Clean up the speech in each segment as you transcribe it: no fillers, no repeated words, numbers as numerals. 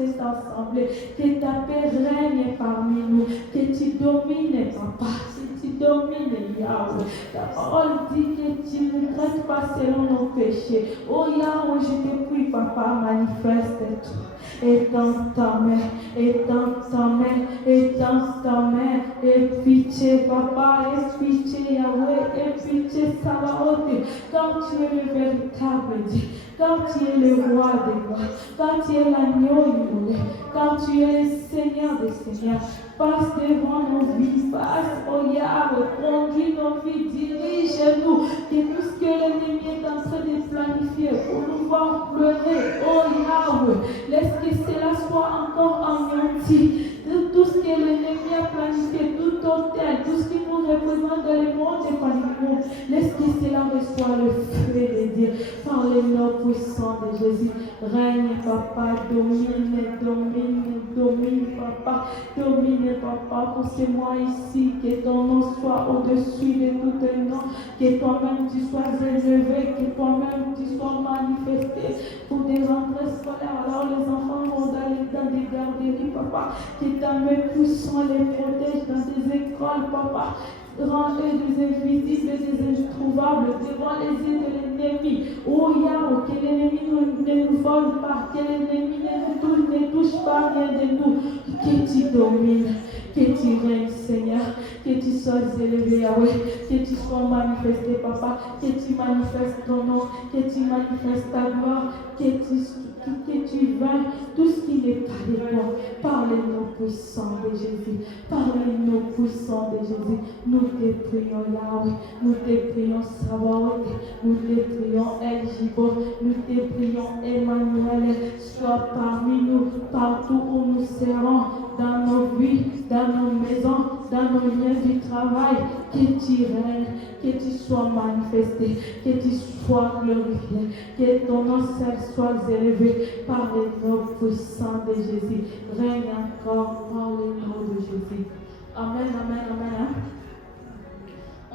cette assemblée, que ta paix règne parmi nous, que tu domines, Papa, que tu domines, Yahweh. Ta parole dit que tu ne traites pas selon nos péchés. Oh Yahweh, je te prie, Papa, manifeste-toi. Étends ta main, étends ta main, étends ta main, et pitié, Papa, et pitié, Yahweh, et pitié, Sabaoth, quand tu es le véritable Dieu, quand tu es le roi des rois, quand tu es l'agneau immolé, quand tu es le Seigneur des seigneurs, passe devant nos vies, passe, oh Yahweh, conduis nos vies, dirige-nous, que tout ce que l'ennemi est en train de planifier pour nous voir pleurer, oh Yahweh, laisse que cela soit encore anéanti. Tout ce que l'ennemi a planifié, tout hôtel, tout ce qui nous représente dans le monde et par le monde, laisse que cela reçoive le feu de Dieu par le nom puissant de Jésus. Règne, Papa, domine, Papa, domine, Papa, pour ces mois ici, que ton nom soit au-dessus de tout nom, que toi-même tu sois élevé, que toi-même tu sois manifesté pour des rentrées scolaires. Alors les enfants vont aller dans des garderies, Papa, que ta main puissante les protège dans des écoles, Papa. Rends-les des invisibles et des introuvables devant les yeux de l'ennemi. Oh Yahweh, que l'ennemi ne nous vole pas, que l'ennemi ne touche pas rien de nous, que tu domines, que tu règnes, Seigneur, que tu sois élevé, Yahweh, que tu sois manifesté, Papa, que tu manifestes ton nom, que tu manifestes ta gloire, que tu vainques tout ce qui n'est pas de toi. Par le nom puissant de Jésus, par le nom puissant de Jésus, nous te prions, Yahweh, nous te prions, Sabaoth, nous te prions, El Gibor, nous te prions, Emmanuel, sois parmi nous, partout où nous serons, dans nos vies, dans nos maisons, dans nos lieux du travail, que tu règnes, que tu sois manifesté, que tu sois glorifié, que ton nom seul soit élevé par le nom puissant de Jésus. Règne encore par le nom de Jésus. Amen, amen, amen.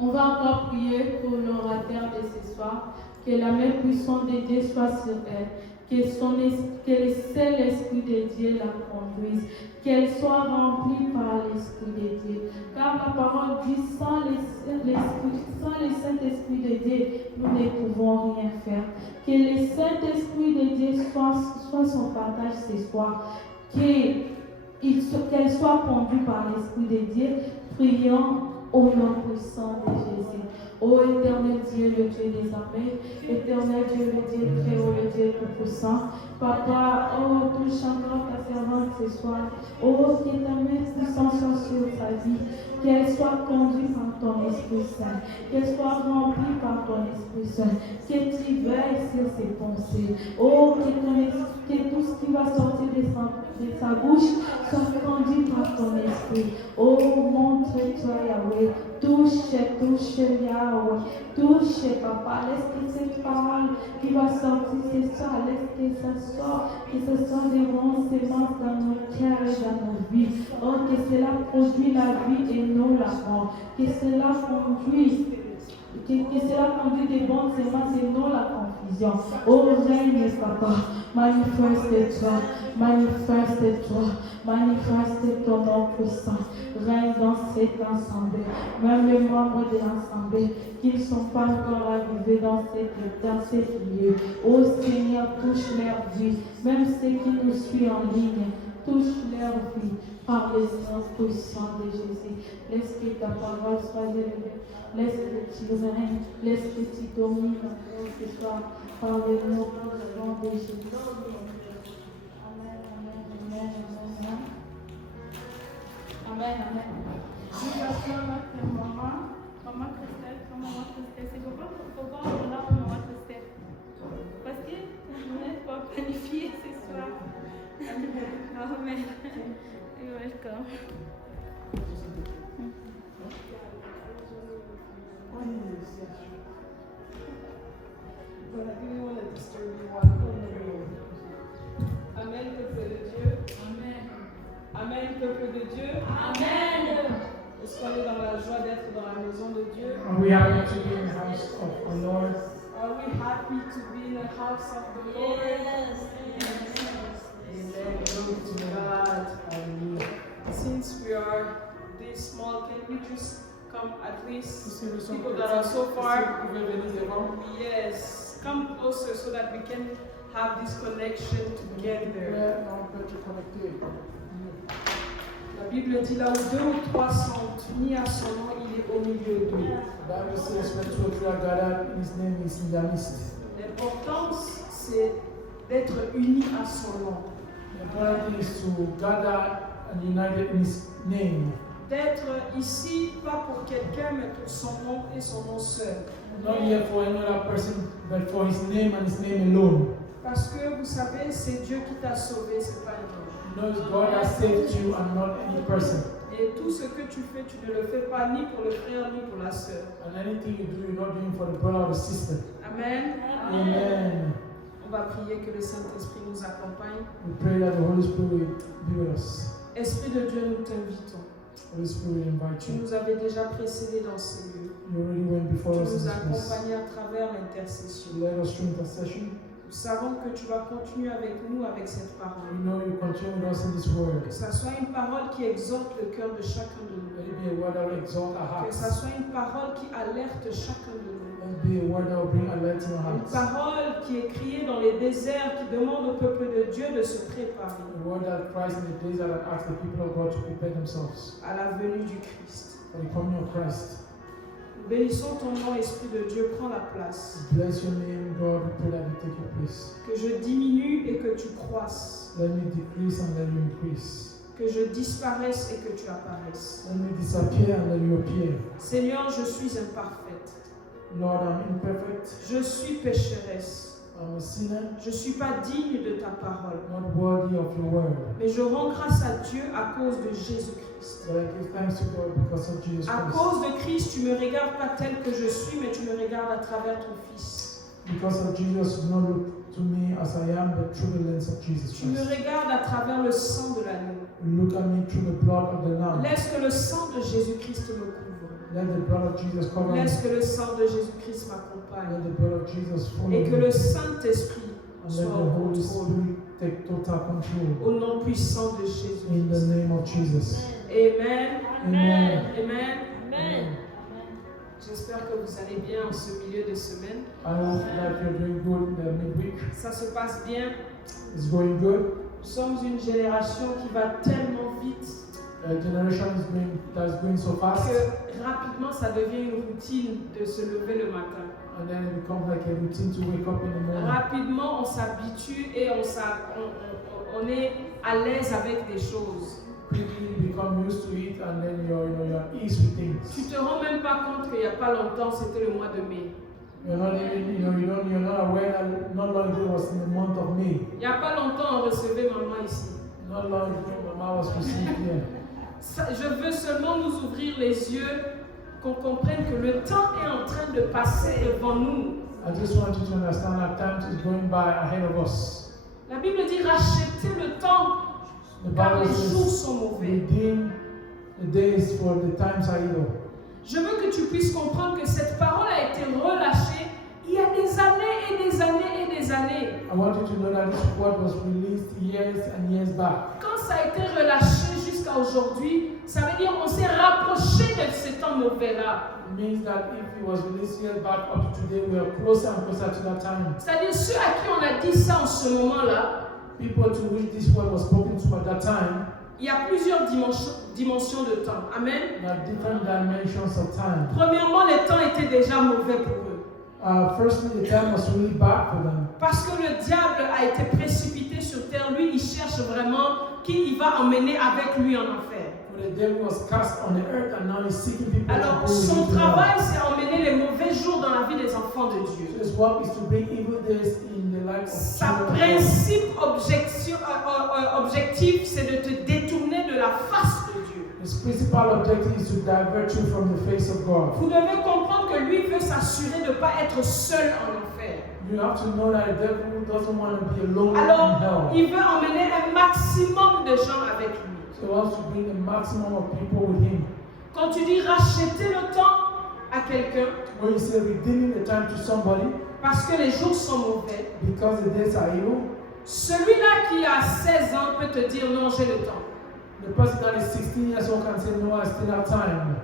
On va encore prier pour l'orateur de ce soir, que la main puissante de Dieu soit sur elle, que le seul Esprit de Dieu la conduise, qu'elle soit remplie par l'Esprit de Dieu. Car la parole dit, sans le Saint-Esprit de Dieu, nous ne pouvons rien faire. Que le Saint-Esprit de Dieu soit son partage ce soir, qu'elle soit conduite par l'Esprit de Dieu. Prions au nom puissant de Jésus. Ô éternel Dieu, le Dieu des armées, éternel Dieu, le Dieu très haut, le Dieu tout-puissant, Papa, oh, touche encore ta servante ce soir. Oh, que ta main puissante soit sur sa vie, qu'elle soit conduite par ton Esprit Saint, qu'elle soit remplie par ton Esprit Saint, que tu veilles sur ses pensées. Oh, que tout ce qui va sortir de sa bouche soit conduit par ton Esprit. Oh, montre-toi, Yahweh. Touche, Yahweh. Touche, Papa. Laisse que cette parole qui va sortir ce soir, laisse que ça sorte, que ce soit des bons sémences dans nos cœurs et dans nos vies. Oh, que cela produit la vie et non la mort. Que cela conduit des bonnes sémences et non la confusion. Oh, règne, Papa. Manifeste-toi, manifeste ton nom puissant. Règne dans cette assemblée. Même les membres de l'assemblée qui ne sont pas encore arrivés dans cette lieu. Oh Seigneur, touche leur vie. Même ceux qui nous suivent en ligne, touche leur vie par le nom puissant de Jésus. Laisse que ta parole soit élevée. Laisse que tu règnes. Laisse que tu domines ce soir par le nom puissant de Jésus. Amen, amen, amen, amen. Amen, amen. Nous passons notre maman Christelle, c'est pourquoi on a maman Christelle. Parce que on n'est pas planifié ce soir. Amen. You're welcome. But I didn't want to disturb you while Amen, peuple de Dieu. Amen. Amen, peuple de Dieu. Amen. Est-ce qu'on est dans la joie d'être dans la maison de Dieu? Are we happy to be in the house of the Lord? Are we happy to be in the house of the Lord? Yes. Amen. we just come at least Si nous sommes people that are so far? vous pouvez venir devant. Yes, come closer so that we can have this connection together. Ouais, on peut te connecter. La Bible dit là où 2 ou 3 sont unis à son nom, il est au milieu d'eux. Bible says when two or three are gathered, His name is in their midst. L'importance, c'est d'être unis à son nom. The important thing is to gather and unite in His name. D'être ici, pas pour quelqu'un, mais pour son nom et son nom seul. Not here for another person, but for His name and His name alone. Parce que vous savez, c'est Dieu qui t'a sauvé, c'est pas un homme. Because God has saved you and not any person. Et tout ce que tu fais, tu ne le fais pas ni pour le frère ni pour la sœur. And anything you do, you're not doing for the brother or the sister. Amen. Amen. On va prier que le Saint-Esprit nous accompagne. We pray that the Holy Spirit will be with us. Esprit de Dieu, nous t'invitons. Holy Spirit will invite Tu you. nous avais déjà précédés dans ces lieux. You already went Tu before us in nous this as place. accompagnés à travers l'intercession. You led us through intercession. Nous savons que tu vas continuer avec nous avec cette We parole. know you continue with us in this word. Que ça soit une parole qui exhorte le cœur de chacun de nous. Let it be a word that will exalt our Que ça hearts. soit une parole qui alerte chacun de nous. Let it be a word that will bring a light in our Une hearts. parole qui est criée dans les déserts, qui demande au peuple de Dieu de se préparer A word that cries in the days that asks the people of God to prepare themselves à la venue du Christ. for the coming of Christ. Nous bénissons ton nom, Esprit de Dieu, prends la place. We bless your name, God. We pray that you take your place. Que je diminue et que tu croisses. Let me decrease and let you increase. Que je disparaisse et que tu apparaisses. Let me disappear and let you appear. Seigneur, je suis imparfaite. Lord, I'm imperfect. Je suis pécheresse. I'm a sinner, Je ne suis pas digne de ta parole. not worthy of your word. Mais je rends grâce à Dieu à cause de Jésus-Christ. But I give thanks to God because of Jesus À Christ. cause de Christ, tu ne me regardes pas tel que je suis, mais tu me regardes à travers ton Fils. Because of Jesus, you not look to me as I am, but through the lens of Jesus Tu me Christ. regardes à travers le sang de l'agneau. You look at me through the blood of the Lamb. Laisse que le sang de Jésus-Christ me couvre. Let the blood of Jesus cover me. Laisse que le sang de Jésus-Christ m'accompagne. Let the blood of Jesus follow Et que me. le Saint-Esprit And soit let au the Holy contrôle. Spirit take total control. Au nom puissant de In the Jésus-Christ. name of Jesus. Amen. Amen. Amen. J'espère que vous allez bien en ce milieu de semaine. I hope that you're doing good in the midweek. Ça se passe bien. It's going good. Nous sommes une génération qui va tellement vite A generation that's going so fast, que rapidement ça devient une routine de se lever le matin. and then it becomes like a routine to wake up in the morning. Rapidement on s'habitue et on est à l'aise avec des choses. Quickly you become used to it, and then you're at ease with Tu things. te rends même pas compte qu'il n'y a pas longtemps c'était le mois de mai. You're not even you're not aware that not long ago was in the month of May. Il n'y a pas longtemps on recevait maman ici. Not long ago, Mama was received here. Je veux seulement nous ouvrir les yeux, qu'on comprenne que le temps est en train de passer devant nous. I just want you to understand that time is going by ahead of us. La Bible dit rachetez le temps The car Bible les jours says, sont mauvais. redeem the days for the times are evil. Je veux que tu puisses comprendre que cette parole a été relâchée il y a des années et des années et des années. I want you to know that this word was released years and years back. Quand ça a été relâché jusqu'à aujourd'hui, ça veut dire qu'on s'est rapproché de ces temps mauvais-là. It means that if it was released years back up to today, we are closer and closer to that time. C'est-à-dire ceux à qui on a dit ça en ce moment-là, People to which this word was spoken to at that time, il y a plusieurs dimensions de temps. Amen. there are different dimensions of time. Premièrement, les temps étaient déjà mauvais pour eux. Firstly, the time was really bad for them. Parce que le diable a été précipité sur terre. Lui, il cherche vraiment qui il va emmener avec lui en enfer. For the devil was cast on the earth and now he's seeking people Alors, to bring son him to travail, c'est emmener les mauvais jours dans la vie des enfants de Dieu. So his work is to bring evil days in the life of Sa children of God. principe objectif, c'est de te détourner de la face de Dieu. His principal objective is to divert you from the face of God. Vous devez comprendre que lui veut s'assurer de ne pas être seul en enfer. You have to know that the devil doesn't want to be alone in Alors, hell. il veut emmener un maximum de gens avec lui. So he wants to bring the maximum of people with him. Quand tu dis racheter le temps à quelqu'un, When you say redeeming the time to somebody parce que les jours sont mauvais, because the days are evil, celui-là qui a 16 ans peut te dire non, j'ai le temps. the person that is 16 years old can say, no, I still have time.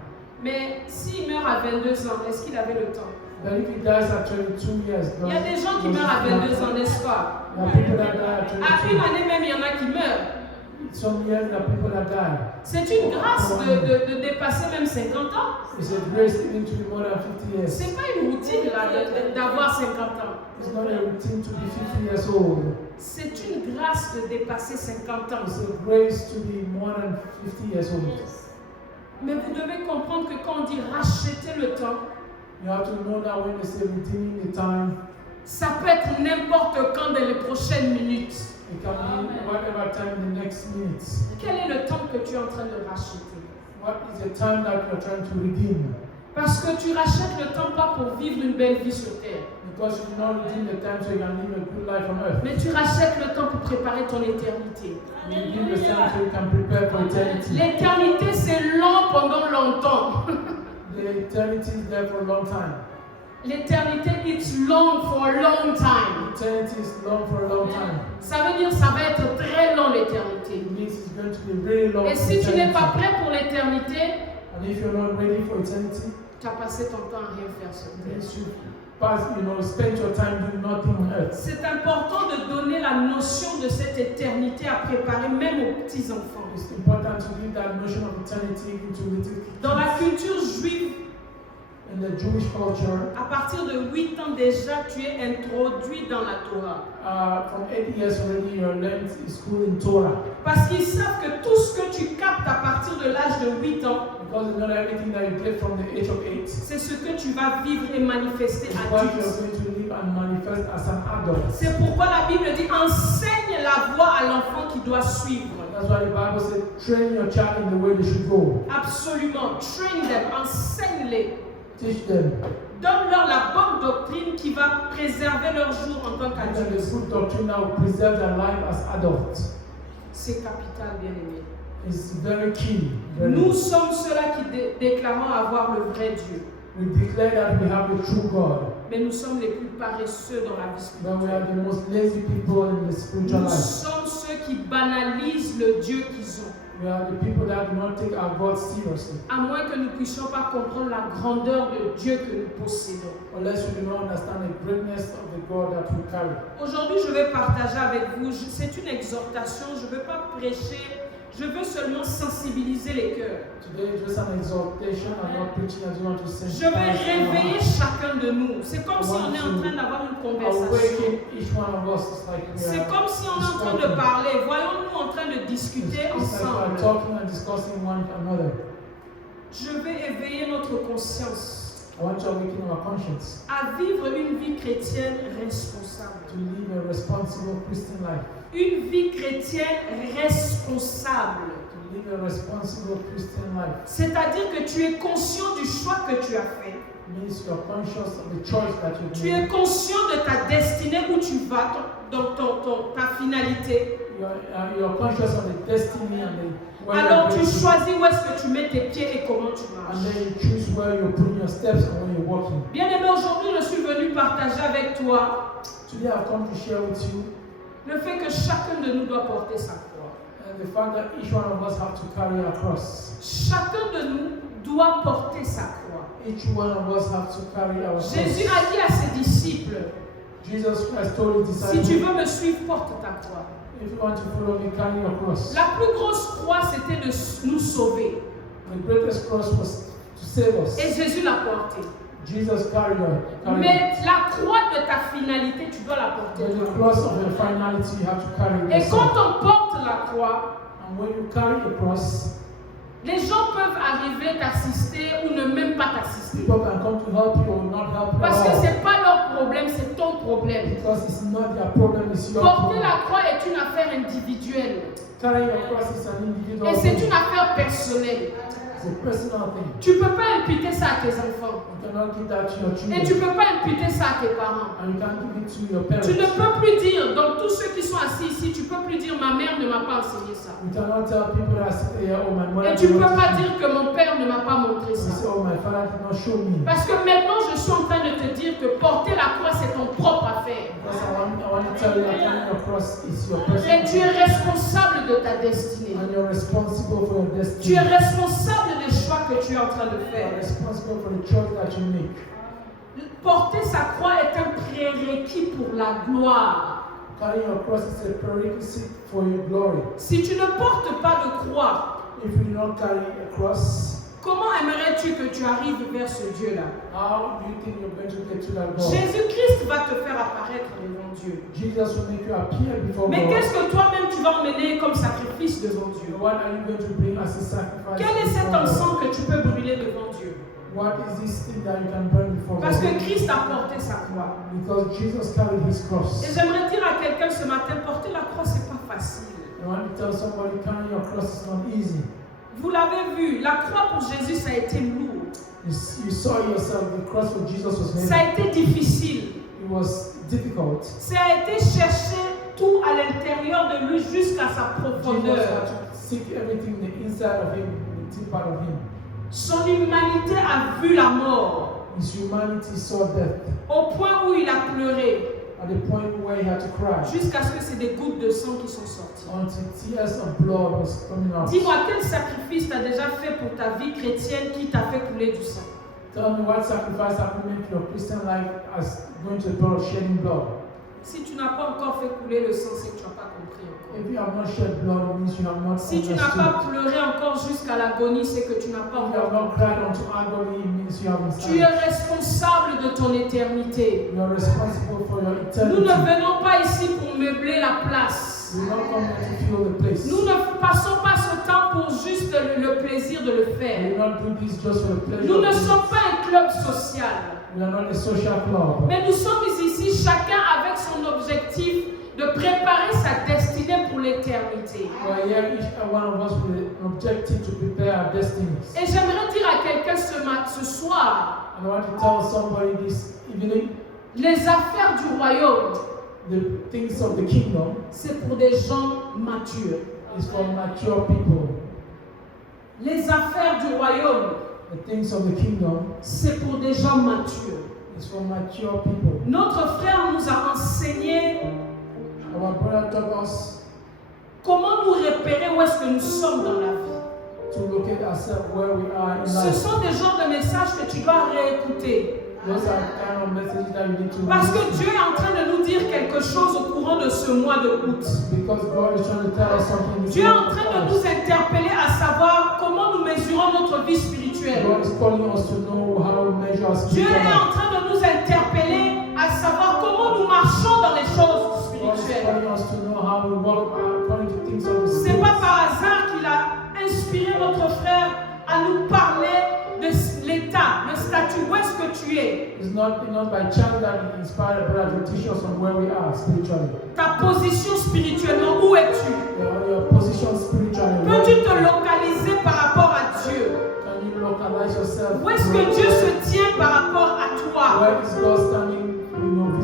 Mais s'il meurt à 22 ans, est-ce qu'il avait le temps? But if he dies at 22 years, Il y a des gens qui meurent à 22 ans, n'est-ce pas? There are people that die at À 22. une année même, il y en a qui meurent. Some years there are people that die. C'est une grâce de dépasser même 50 ans. It's a grace even to be more than 50 years. C'est pas une routine là, d'avoir 50 ans. It's not a routine to be 50 years old. C'est une grâce de dépasser 50 ans. It's a grace to be more than 50 years old. Mais vous devez comprendre que quand on dit racheter le temps, You have to know that when they say redeeming the time, ça peut être n'importe quand dans les prochaines minutes. it can be whatever time in the next minutes. Quel est le temps que tu es en train de racheter? What is the time that you're trying to redeem? Parce que tu rachètes le temps pas pour vivre une belle vie sur terre, Because you do not redeem the time so you can live a good life on earth. mais tu rachètes le temps pour préparer ton éternité. You redeem the time so you can prepare for eternity. L'éternité, c'est long pendant longtemps. The eternity is there for a long time. L'éternité, it's long for a long time. Eternity is long for a long time. Ça veut dire que ça va être très long l'éternité. It means it's going to be very long. Et si tu n'es pas prêt pour l'éternité, And if you're not ready for eternity, tu as passé ton temps à rien faire sur it terre. means you spend your time doing nothing on earth. C'est important de donner la notion de cette éternité à préparer même aux petits-enfants. It's important to give that notion of eternity into little kids. Dans la culture juive, In the Jewish culture, à partir de 8 ans déjà, tu es introduit dans la Torah. from 8 years already, you're learning school in Torah. Parce qu'ils savent que tout ce que tu captes à partir de l'âge de 8 ans, Because not everything that you get from the age of 8 c'est ce que tu vas vivre et manifester is what you're adulte. going to live and manifest as an adult. C'est pourquoi la Bible dit enseigne la voie à l'enfant qui doit suivre. That's why the Bible says, train your child in the way they should go. Absolument. Train them, enseigne-les. Teach them. Donne-leur la bonne doctrine qui va préserver leur jour en tant And then the qu'adulte. good doctrine that will preserve their life as adults. C'est capital, bien aimé. It's very key. Very Nous sommes ceux-là qui déclarons avoir le vrai Dieu. We declare that we have the true God, Mais nous sommes les plus paresseux dans la vie but we are spirituelle. the most lazy people in the spiritual Nous life. sommes ceux qui banalisent le Dieu qu'ils ont. We are the people that do not take our God seriously, À moins que nous ne puissions pas comprendre la grandeur de Dieu que nous possédons. unless we do not understand the greatness of the God that we carry. Aujourd'hui, je vais partager avec vous, c'est une exhortation, je ne veux pas prêcher, je veux seulement sensibiliser les cœurs. Today is just an exhortation. I'm not preaching. I just want to send. Je vais réveiller chacun de nous. C'est comme si on est en train d'avoir une conversation. Awaken each one of us. It's like we C'est are comme si on est en train de parler. Voyons-nous en train de discuter It's like we are ensemble. talking and discussing one another. Je vais éveiller notre conscience I want to awaken our conscience à vivre une vie chrétienne responsable. to live a responsible Christian life. Une vie chrétienne responsable. To live a responsible Christian life C'est-à-dire que tu es conscient du choix que tu as fait. means you are conscious of the choice that you Tu made. es conscient de ta destinée, où tu vas, dans ta finalité. You are conscious of the destiny and the where Alors you're tu going to. choisis où est-ce que tu mets tes pieds et comment tu And marches. then you choose where you're putting your steps and where you're walking. Bien aimé, aujourd'hui je suis venu partager avec toi Today I've come to share with you le fait que chacun de nous doit porter sa croix. the fact that each one of us have to carry a cross. Chacun de nous doit porter sa croix. Each one of us have to carry our Jésus cross. a dit à ses disciples, Jesus Christ told his si tu disciples, veux me suivre, porte ta croix. if you want to follow me, carry your cross. La plus grosse croix, c'était de nous sauver. The greatest cross was to save us. Et Jésus l'a portée. Jesus carried it. Mais la croix de ta finalité, tu dois la porter. But the cross of your finality, you have to carry Et yourself. quand on porte la croix, And when you carry the cross, les gens peuvent arriver t'assister ou ne même pas t'assister. people can come to help you or not help you Parce que at ce all. n'est pas leur problème, c'est ton problème. Because it's not their problem, it's your Porter problem. la croix est une affaire individuelle. Carrying your cross is an individual Et c'est thing. une affaire personnelle. It's a personal thing. Tu ne peux pas imputer ça à tes enfants. You cannot give that to your Et tu ne children. peux pas imputer ça à tes parents. And you can't give it to your parents. Tu ne peux plus dire, donc tous ceux qui sont assis ici, tu ne peux plus dire ma mère ne m'a pas enseigné ça. You cannot tell people that sit here, oh my mother Et tu ne did peux not pas teach me. dire que mon père ne m'a pas montré You say, ça. oh my father did not show me. Parce que maintenant je suis en train de te dire que porter la croix c'est ton propre affaire. Because I want to tell you that carrying your cross is your Et tu personal es responsable de de ta destinée. And you're responsible for your Tu destiny. es responsable des choix que tu es en train de You're faire. responsible for the choice that you make. Porter sa croix est un prérequis pour la gloire. Carrying your cross is a prerequisite for your glory. Si tu ne portes pas de croix, If you do not carry a cross, comment aimerais-tu que tu arrives vers ce Dieu-là? how do you think you're going to get to that God? Jésus-Christ va te faire apparaître devant Dieu. Jesus will make you appear before Mais God. qu'est-ce que toi-même tu vas emmener comme sacrifice devant Dieu? What are you going to bring as a sacrifice? Quel est cet before God? encens que tu peux brûler devant Dieu? What is this thing that you can burn before Parce que God? Christ a porté sa croix. Because Jesus carried his cross. Et j'aimerais dire à quelqu'un ce matin, porter la croix, c'est pas facile. I want to tell somebody carrying your cross is not easy. Vous l'avez vu, la croix pour Jésus, ça a été lourd. You saw yourself, the cross for Jesus was Ça heavy. a été difficile. It was difficult. Ça a été chercher tout à l'intérieur de lui jusqu'à sa Jesus profondeur. had to seek everything in the inside of him, the deep part of him. Son humanité a vu la mort His humanity saw death au point où il a pleuré at the point where he had to cry jusqu'à ce que c'est des gouttes de sang qui sont sorties. until tears of blood was coming out. Dis-moi, quel sacrifice tu as déjà fait pour ta vie chrétienne qui t'a fait couler du sang? Tell me what sacrifice have you made for your Christian life as going to the blood of shedding blood? Si tu n'as pas encore fait couler le sang, c'est que tu n'as pas compris encore. If you have not shed blood, it means you have not Si tu n'as understood. pas pleuré encore jusqu'à l'agonie, c'est que tu n'as pas If you have encore not cried unto agony, it means you haven't Tu es started. responsable de ton éternité. You are responsible for your Nous eternity. ne venons pas ici pour meubler la place. You will not come here to fill the place. Nous ne passons pas ce temps pour juste le plaisir de le We faire. will not do this just for the pleasure Nous ne of it. sommes pas un club social. We are not a social club. Mais nous sommes ici chacun avec son objectif de préparer sa destinée pour l'éternité. We are here, each one of us with an objective to prepare our destinies. Et j'aimerais dire à quelqu'un ce soir, And I want to tell somebody this evening, les affaires du royaume, the things of the kingdom c'est pour des gens matures. is for mature people. Les affaires du royaume, The things of the kingdom c'est pour des gens matures. is for mature people. Notre frère nous a enseigné Our brother taught us comment nous repérer où est-ce que nous sommes dans la vie. to locate ourselves where we are in Ce life. sont des genres de messages que tu dois réécouter. Those are the kind of messages that you need to Parce que listen Dieu est en train de nous dire quelque chose au courant de ce mois de août. to. Because God is trying to tell us something. this Dieu est en month train of de August. nous interpeller à savoir comment nous mesurons notre vie spirituelle. God is calling us to know how we measure our Dieu spiritual est life. en train de nous interpeller à savoir comment nous marchons dans les choses God is spirituelles. calling us to know how we walk according to things of the C'est Spirit. pas par hasard qu'il a inspiré notre frère à nous parler de l'état, le statut, où est-ce que tu es, It's not by chance that He inspired brother to teach us on where we are spiritually. ta position spirituellement, où es-tu? Your position spiritually. Peux-tu te localiser par rapport à Dieu? Can you localize yourself? Où est-ce que Dieu se tient par rapport à toi? Where is God standing?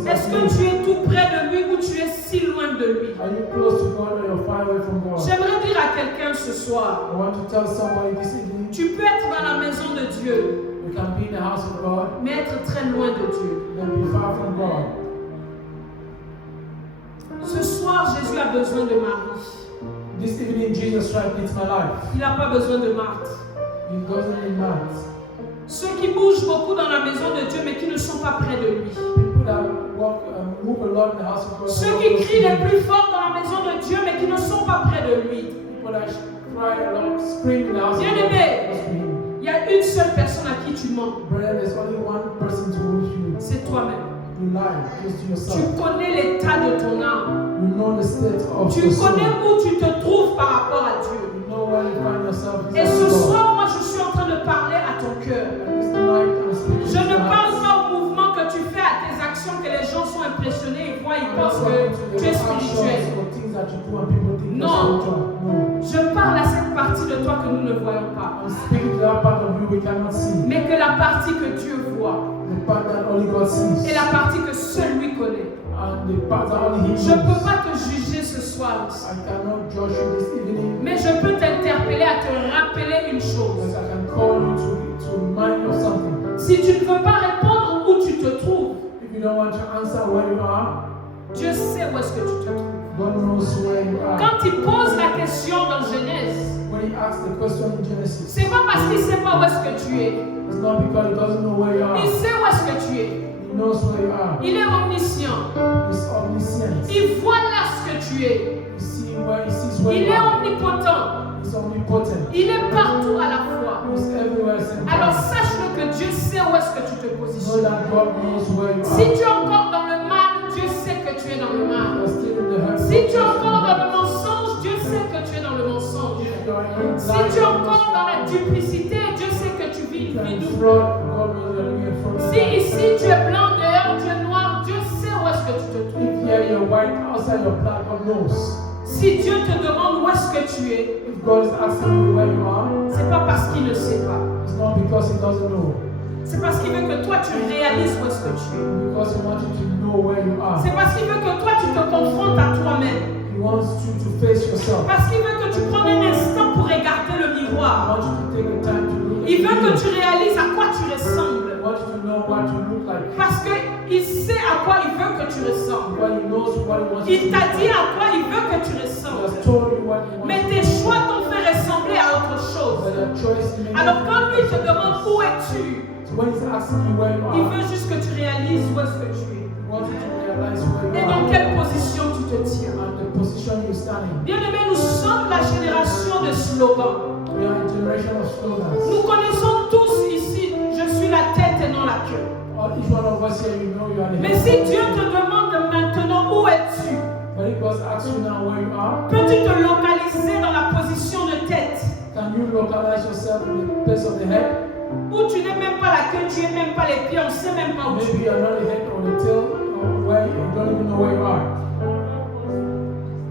Est-ce que tu es tout près de lui ou tu es si loin de lui? Are you close to God or you're far away from God? J'aimerais dire à quelqu'un ce soir, I want to tell somebody this evening, tu peux être dans la maison de Dieu, you can be in the house of God, mais être très loin de Dieu. then be far from God. Ce soir, Jésus a besoin de Marie. This evening, Jesus tried to meet my life. Il n'a pas besoin de Marthe. He doesn't need mouth. Ceux qui bougent beaucoup dans la maison de Dieu, mais qui ne sont pas près de lui. People that walk, move a lot in the house of God. Ceux qui crient les plus fort dans la maison de Dieu, mais qui ne sont pas près de lui. People that cry a lot, scream in the house of God. Bien-aimé, Must be him. il y a une seule personne à qui tu mens. Brother, there's only one person to whom you C'est toi-même. lie, just to Tu yourself. connais l'état de ton âme. You know the state of Tu your soul. connais où tu te trouves par rapport à Dieu. You know where you find yourself. Et ce soir, moi, je suis en train de parler à ton cœur. This night, I'm speaking Je to ne your parle heart. pas au mouvement que tu fais, à tes actions, que les gens sont impressionnés, ils voient, ils I'm not pensent talking que to tu your es actions spirituel. or things that you do and people think No. you're spiritual. No. Je parle à cette partie de toi que nous ne voyons pas, I'm speaking to that part of you we cannot see. mais que la partie que Dieu voit The part that only God sees. et la partie que seul lui connaît. And the part that only He knows. Je ne peux pas te juger ce soir, I cannot judge you this evening. mais je peux t'interpeller à te rappeler une chose. Because I can call you to remind you of something. Si tu ne veux pas répondre où tu te trouves, If you don't want to answer where you are, Dieu sait où est-ce que tu te trouves. God knows where you are. Quand il pose la question first one in Genesis. C'est pas parce qu'il sait pas où est-ce que tu es. It's not because he doesn't know where you are. Il sait où est-ce que tu es. He knows where you are. Il est omniscient. He's omniscient. Il voit là ce que tu es. He sees where Il you est are. omnipotent. He's omnipotent. Il est partout à la fois. He's everywhere. Same Alors time. sache-le que Dieu sait où est-ce que tu te Know positionnes. that God knows where you Si are. tu es encore dans le mal, Dieu sait que tu es dans le mal. You're still in the hurt. Si tu es encore dans le mensonge, Dieu sait que tu es dans le mensonge. Si tu es encore dans la duplicité, Dieu sait que tu vis une vie double. Si ici tu es blanc, dehors tu es noir, Dieu sait où est-ce que tu te trouves. If here you're white, outside you're black, God knows. Si Dieu te demande où est-ce que tu es, If God is asking you where you are, c'est pas parce qu'il ne sait pas. it's not because He doesn't know. C'est parce qu'il veut que toi tu réalises où est-ce que tu es. Because He wants you to know where you are. C'est parce qu'il veut que toi tu te confrontes à toi-même. He wants you to face yourself. Parce qu'il veut que tu prennes un instant pour regarder le He miroir. wants you to take the time to look at Il veut que you. tu réalises à quoi tu He ressembles. wants you to know what you look like. Parce qu'il sait à quoi il veut que tu ressembles. Well, He knows what He wants you Il to t'a look dit like. à quoi il veut que tu He ressembles. has told you what He wants Mais you tes to do. choix t'ont fait ressembler à autre chose. But the choice may Alors not quand be lui te different. demande où es-tu, So when He's asking you where you il are, veut juste que tu réalises où est-ce que tu es. He wants you to realize where Et you dans are quelle position tu te tiens. and the position you're standing. Bien-aimés, nous sommes la génération de slogans. We are a generation of slogans. Nous connaissons tous ici, je suis la tête et non la queue. Each one of us here, you know you are the Mais head. si Dieu te demande maintenant où es-tu, But if God asks you now where you are, peux-tu te localiser dans la position de tête can you localize yourself in the place of the head? où tu n'es même pas la queue, tu n'es même pas les pieds, on ne sait même pas où tu Maybe es. you are not the head or the tail, or where you don't even know where you are.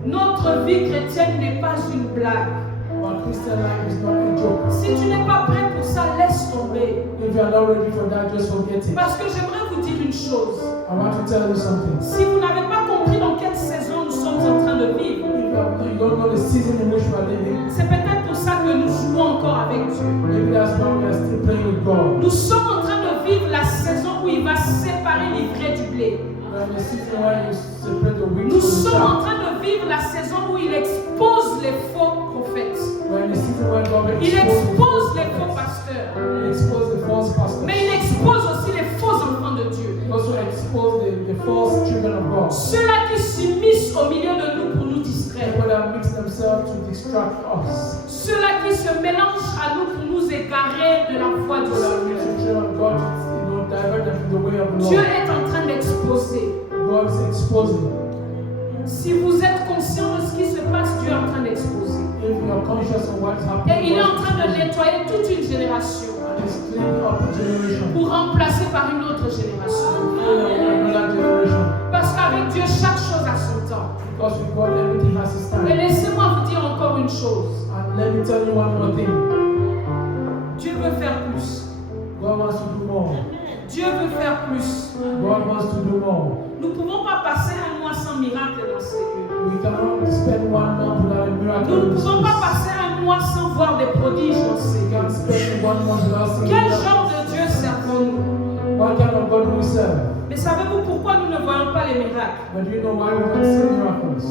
Notre vie chrétienne n'est pas une blague. But Christian life is not a joke. Si tu n'es pas prêt pour ça, laisse tomber. If you are not ready for that, just forget it. Parce que j'aimerais vous dire une chose. I want to tell you something. Si vous n'avez pas compris dans quelle saison nous sommes en train de vivre, If you don't know the season in which we are living, c'est peut-être pour ça que nous jouons encore avec Dieu. maybe that's why we are still playing with God. Nous sommes en train de vivre la saison où il va séparer l'ivraie du blé. We are in the season where you separate the wheat Nous from the sommes en chaff. train de vivre la saison où il expose les faux prophètes. We are in the season where God Il expose les the faux pasteurs. He expose the false pastors. Mais il expose aussi les faux enfants de Dieu. He also expose the false children of God. Ceux-là qui s'immiscent au milieu de nous pour nous distraire. People that mix themselves to distract us. Ceux-là qui se mélangent à nous pour nous égarer de la voie du People that mix Seigneur. the children of God to divert them from the way of the Dieu Lord. est en train d'exposer. God is exposing. Si vous êtes conscient de ce qui se passe, Dieu est en train d'exposer. If you are conscious of what's Et happening, il est en God train de is nettoyer toute une génération and He's cleaning up a generation. pour remplacer par une autre génération. Another generation. Parce qu'avec Dieu, chaque chose a son temps. Because with God, everything has its Et time. laissez-moi vous dire encore une chose. And let me tell you one more thing. Dieu veut faire plus. God wants to do more. Dieu veut faire plus. God wants to do more. Nous ne pouvons pas passer un mois sans miracle dans ces lieux. We cannot spend 1 month without a miracle. Nous in ne this pouvons pas place. passer un mois sans voir des prodiges dans ces We lieux. can't spend 1 month without seeing Quel miracles. genre de Dieu servons-nous? What kind of God do we serve? Mais savez-vous pourquoi nous ne voyons pas les miracles? But do you know why we don't see miracles?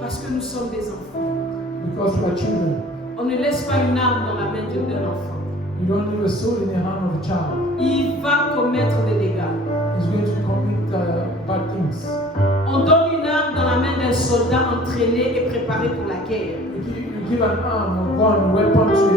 Parce que nous sommes des enfants. Because we are children. On ne laisse pas une arme dans la main d'un enfant. You don't leave a sword in the hand of a child. Il va commettre des dégâts. He's going to commit bad things. On donne une arme dans la main d'un soldat entraîné et préparé pour la guerre. You give an arm, a gun, a weapon to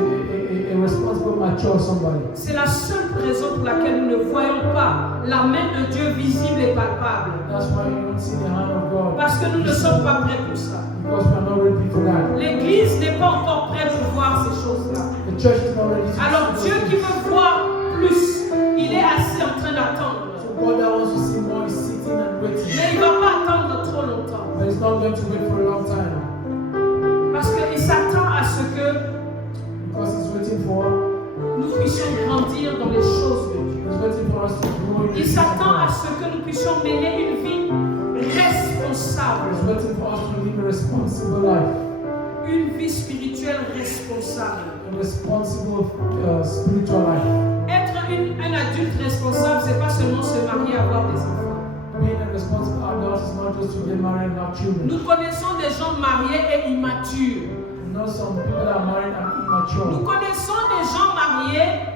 a responsible, mature somebody. C'est la seule raison pour laquelle nous ne voyons pas la main de Dieu visible et palpable. That's why you don't see the hand of God. Parce que nous ne sommes pas prêts pour ça. Because we are not ready for that. L'Église n'est pas encore prête pour voir ces choses-là. The church is not ready to Alors see Dieu those qui things. veut voir plus, il est assis en train d'attendre. So God that wants to see more is sitting and waiting. Mais il ne va pas attendre trop longtemps. But he's not going to wait for a long time. Parce qu'il s'attend à ce que Because he's waiting for nous puissions grandir dans les choses de Dieu. He's waiting for us to grow in the Il kingdom s'attend à of God. ce que nous puissions mener une vie responsable. He's waiting for us to live a responsible life. Une vie spirituelle responsable. A responsible spiritual life. Être un adulte responsable, c'est pas seulement se marier et avoir des enfants. Being a responsible adult is not just to get married and have children. Nous connaissons des gens mariés et immatures. You know some some people that are married and immature. Nous connaissons des gens mariés,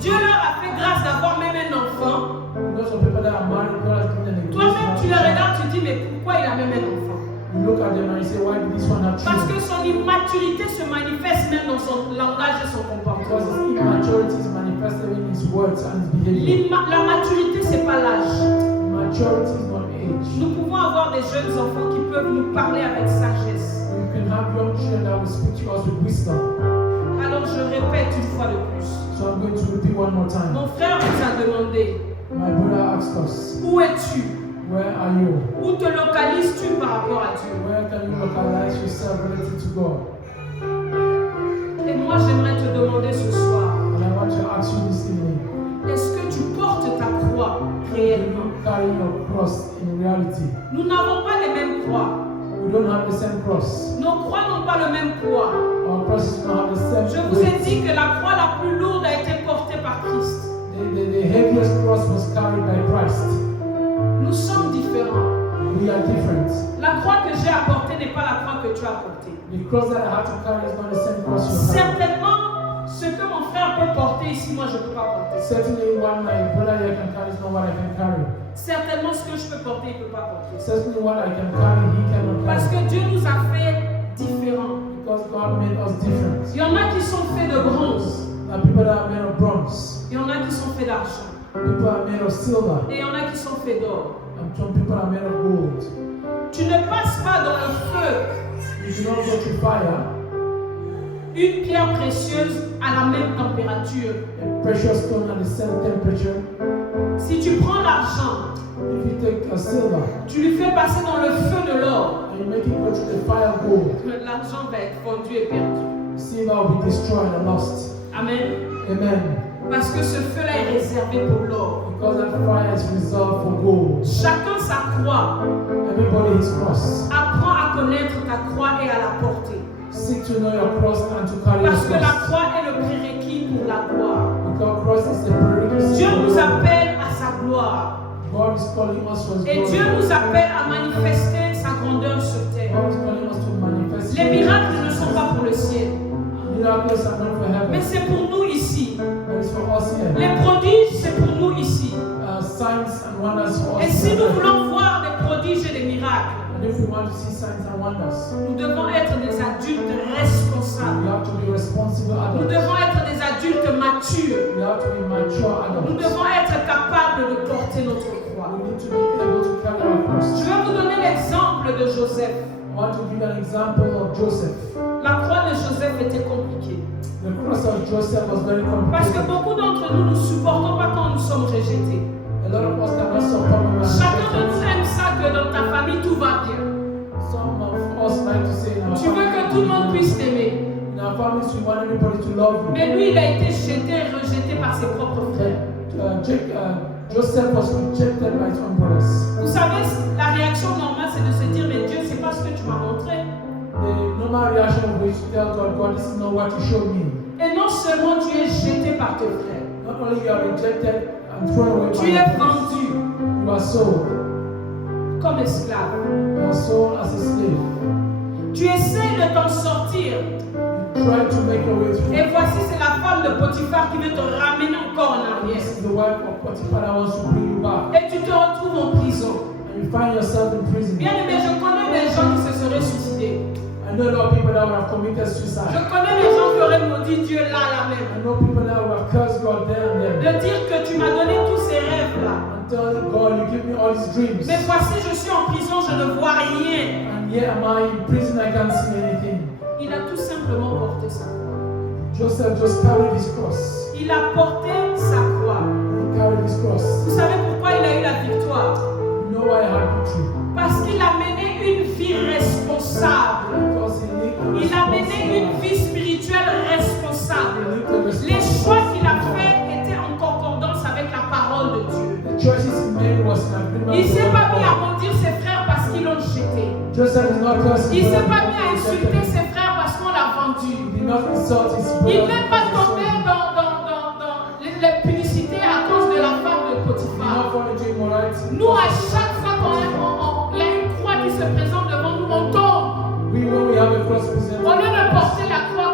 Dieu leur a fait grâce d'avoir même un enfant. You know some people that are married, God has given them a Toi-même, tu grace. le regardes, tu dis, mais pourquoi il a même un enfant? You look at them and you say, why did this one have Parce que children? son immaturité se manifeste même dans son langage et son Because comportement. his immaturity is manifested in his words and his behavior. La maturité, c'est pas l'âge. Maturity is not age. Nous pouvons avoir des jeunes enfants qui peuvent nous parler avec sagesse. You can have young children that will speak to us with wisdom. Alors je répète une fois de plus. So I'm going to repeat one more time. Mon frère nous a demandé, My brother asked us, où es-tu? where are you? Où te localises-tu par rapport à Dieu? Where can you localize yourself related to God? Et moi j'aimerais te demander ce soir, And I want to ask you this evening, est-ce que tu portes ta croix do réellement? you carry your cross in reality? Nous n'avons pas les mêmes croix. We don't have the same cross. Nos croix n'ont pas le même poids. Our crosses don't have the same Je vous ai weight. dit que la croix la plus lourde a été portée par Christ. The heaviest cross was carried by Christ. Nous sommes différents. We are different. La croix que j'ai apportée n'est pas la croix que tu as apportée. The cross that I had to carry is not the same cross you have. Certainement, ce que mon frère peut porter ici, moi je ne peux pas porter. Certainly what my brother here can carry is not what I can carry. Certainement, ce que je peux porter, il ne peut pas porter. Certainly what I can carry, he cannot Parce carry. que Dieu nous a fait différents. Because God made us different. Il y en a qui sont faits de bronze. There are people that are made of bronze. Il y en a qui sont faits d'argent. People are made of silver. Et il y en a qui sont faits d'or. And some people are made of gold. Tu ne passes pas dans le feu You do not go to fire, une pierre précieuse à la même température. a precious stone at the same temperature. Si tu prends l'argent, If you take a silver tu lui fais passer dans le feu de l'or, and you make it go through the fire of gold, l'argent va être fondu et perdu. silver will be destroyed and lost. Amen. Amen. Parce que ce feu-là est réservé pour l'or. Because that fire is reserved for gold. Chacun sa croix. Everybody his cross. Apprends à connaître ta croix et à la porter. Seek to know your cross and to carry your Parce que la cross. croix est le prérequis pour la gloire. Because cross is the prerequisite. Dieu for nous God. appelle à sa gloire. God is calling us for his Et glory. Dieu nous appelle à manifester sa grandeur sur terre. God is calling us to manifest. Les miracles ne sont pas pour le ciel, Miracles are not for mais heaven. c'est pour nous ici. But it's for us here. Les prodiges, c'est pour nous ici. Signs and wonders for us. Et si here. nous voulons voir des prodiges et des miracles, And if we want to see signs and wonders, nous devons être des adultes we responsables. have to be responsible Nous adults. devons être des adultes matures. We have to be mature Nous adults. devons être capables de porter notre croix. We need to be able to carry our cross. Je vais vous donner l'exemple de Joseph. I want to give an example of Joseph. La croix de Joseph était compliquée. The cross of Joseph was very Parce que complicated. beaucoup d'entre nous ne supportons pas quand nous sommes rejetés. A lot of us cannot support when we are Chacun de rejected. nous aime ça que dans ta famille tout va bien. Some of us like to say in our Tu veux que tout le monde puisse t'aimer. in our families we want everybody to love you. Mais lui, il a été jeté et rejeté par ses propres frères. Joseph was rejected by his own brothers. Vous savez, la réaction normale, c'est de se dire, mais Dieu, c'est pas ce que tu m'as montré. The normal reaction of which to tell God, God, this is not what you showed me. Et non seulement tu es jeté par tes frères, Not only you are rejected and thrown away by tu es your friends, vendu you are sold. comme esclave. You are sold as a slave. Tu essaies de t'en sortir. You try to make your way through. Et voici, c'est la femme de Potiphar qui veut te ramener encore en arrière. This is the wife of Potiphar that wants to bring you back. Et tu te retrouves en prison. And you find yourself in prison. Bien aimé, je connais des gens qui se seraient suicidés. I know a lot of people that would have committed Je suicide. connais des gens qui auraient maudit Dieu là même. I know people that would have cursed God there and then. De dire que tu m'as donné tous ces rêves-là. And tell God, you give me all these dreams. Mais voici, je suis en prison, je ne vois rien. And yet am I in prison, I can't see anything. Il a tout simplement porté sa croix. Joseph just carried his cross. Il a porté sa croix. He carried his cross. Vous savez pourquoi il a eu la victoire? You know why I had victory? Parce qu'il a mené une vie responsable. Because he lived a Il a mené responsible une vie spirituelle responsable. life. He lived a Les responsible choix qu'il a life. faits étaient en concordance avec la parole de Dieu. The choices he made was in agreement Il ne with s'est the pas mis à Bible. mentir ses frères parce qu'ils l'ont jeté. Joseph is not cursing. Il ne s'est God. pas mis à insulter ses frères parce qu'on l'a vendu. He did not insult his Il brother. n'est pas tombé dans les publicités à cause de la femme de He did Potiphar. not follow the immorality. Nous, à chaque fois qu'il y a une croix qui se présente devant nous, on tombe. We, when we have a cross presented, Au lieu de porter la croix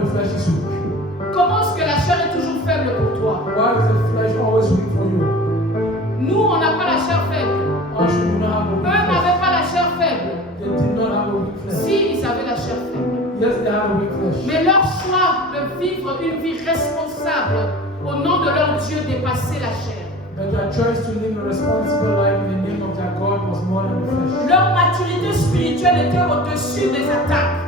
the flesh is weak? Comment est-ce que la chair est toujours faible pour toi? Why is the flesh always weak for you? Nous, on n'a pas la chair faible. Or should you not have a Eux weak flesh? n'avaient pas la chair faible. They did not have a weak flesh. Si, ils avaient la chair faible. Yes, they had a weak flesh. Mais leur choix de vivre une vie responsable au nom de leur Dieu dépassait la chair. But their choice to live a responsible life in the name of their God was more than the flesh. Leur maturité spirituelle était au-dessus des attaques.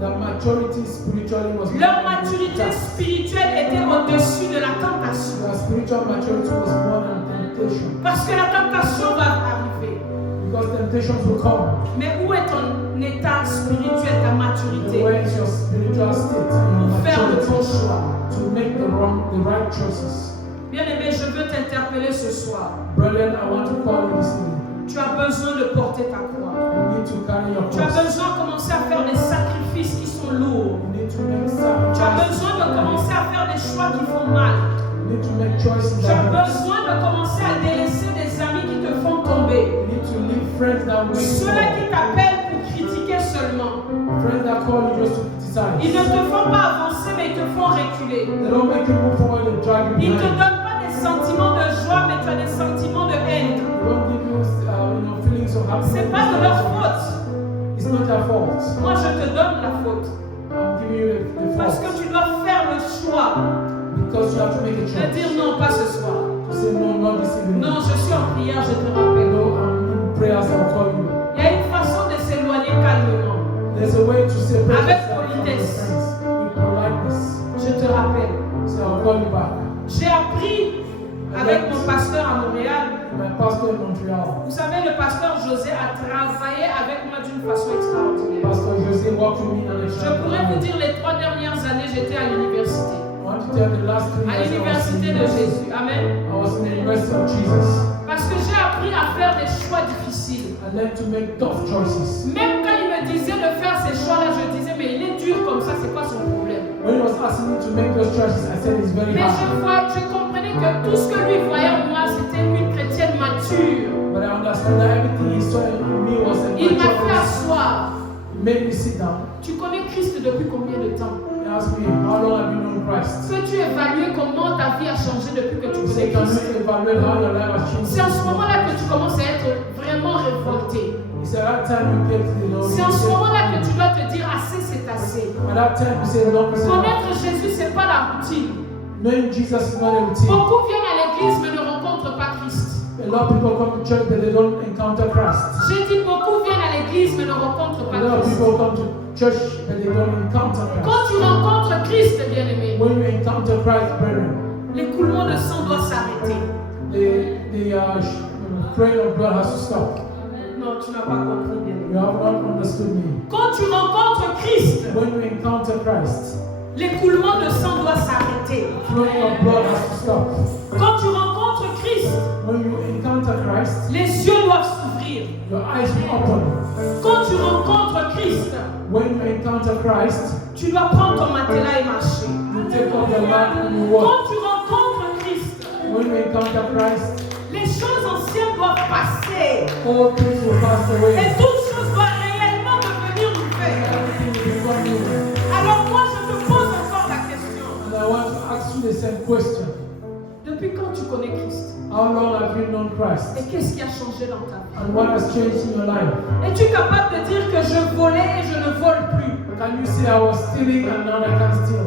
Their maturity spiritually was Leur maturité spirituelle était au-dessus de la tentation. Their spiritual maturity was more than temptation. Parce que la tentation va arriver. Because temptations will come. Mais où est ton état spirituel, ta The maturité? way is your spiritual state and your Faire le bon maturity choix. to make the right choices. Bien-aimé, je veux t'interpeller ce soir. Brethren, I want to call you this evening. Tu as besoin de porter ta croix. You need to carry your Tu as cross. besoin de commencer à faire des sacrifices qui sont lourds. You need to make Tu as sacrifices. besoin de commencer à faire des choix qui font mal. You need to make choices Tu that as hurt. besoin de commencer à délaisser des amis qui te font tomber. You need to leave friends that make you Ceux-là fall. qui t'appellent pour critiquer seulement. Friends that call you just to criticize. Ils ne te font pas avancer, mais ils te font reculer. They don't make you move forward, they drag you Ils ne te behind. donnent pas des sentiments de joie, mais tu as des sentiments de haine. They don't give you, feelings of happiness. C'est pas de leur faute. It's not their fault. Moi, je te donne la faute. I'm giving you the Parce fault. que tu dois faire le choix Because you have to make a de choice. dire non, pas ce soir. To say no, not this evening. Non, je suis en prière, je te rappelle. No, I'm in prayers, I'll call you. Il y a une façon de s'éloigner calmement. There's a way to separate Avec yourself from your politesse. friends. With politeness. Je te rappelle. So I'll call you back. J'ai appris avec mon pasteur à Montréal. My pastor in Montreal, Vous savez, le pasteur José a travaillé avec moi d'une façon extraordinaire. Pastor Jose walked with me on a Je pourrais vous dire, les 3 dernières années, j'étais à l'université. I want to tell the last 3 À years I was in l'université de university. Jésus. Amen. I was in the University of Jesus. Parce que j'ai appris à faire des choix difficiles. I learned to make tough choices. Même quand il me disait de faire ces choix-là, je disais, mais il est dur comme ça, c'est quoi son problème? When he was asking me to make those choices, I said it's very Mais hard. je comprenais que tout ce que lui voyait en moi, c'était une chrétienne mature. But I understood that everything he saw in me was a Il m'a fait mature. asseoir. He made me sit down. Tu connais Christ depuis combien de temps? He asked me, how long have you known Christ? Peux-tu évaluer comment ta vie a changé depuis que tu He connais said, can Christ? you evaluate how your life has changed? C'est en ce moment-là que tu commences à être vraiment révolté. He said, at that time you get to the Lord. C'est en ce moment-là que tu dois te dire assez, c'est assez. At that time you say, Lord, you say, Connaître Jésus, c'est pas la routine. knowing Jesus is not a routine. Beaucoup viennent à l'église mais ne rencontrent pas Christ. A lot of people come to church but they don't encounter Christ. J'ai dit beaucoup viennent à l'église mais ne rencontrent A pas lot of Christ. people come to church but they don't encounter Christ. Quand tu rencontres Christ, bien-aimé, When you encounter Christ, brethren, l'écoulement de sang doit s'arrêter. the praying of blood has to stop. Non, tu n'as pas compris, bien-aimé. You have not understood me. Quand tu rencontres Christ, When you encounter Christ, l'écoulement de sang doit s'arrêter. flowing of blood has to stop. Quand tu rencontres Christ, When you encounter Christ, les yeux doivent s'ouvrir. your eyes will open. Quand tu rencontres Christ, When you encounter Christ, tu dois prendre ton matelas et marcher. you take up your mat and you walk. Quand tu rencontres Christ, When you encounter Christ, les choses anciennes doivent passer. all things will pass Et away. toutes choses doivent réellement devenir nouvelles. Everything will become new. Alors moi, je te pose encore la question. And I want to ask you the same question. Depuis quand tu connais Christ? How long have you known Christ? Et qu'est-ce qui a changé dans ta vie? And what has changed in your life? Es-tu capable de dire que je volais et je ne vole plus? Can you say I was stealing and now I can steal?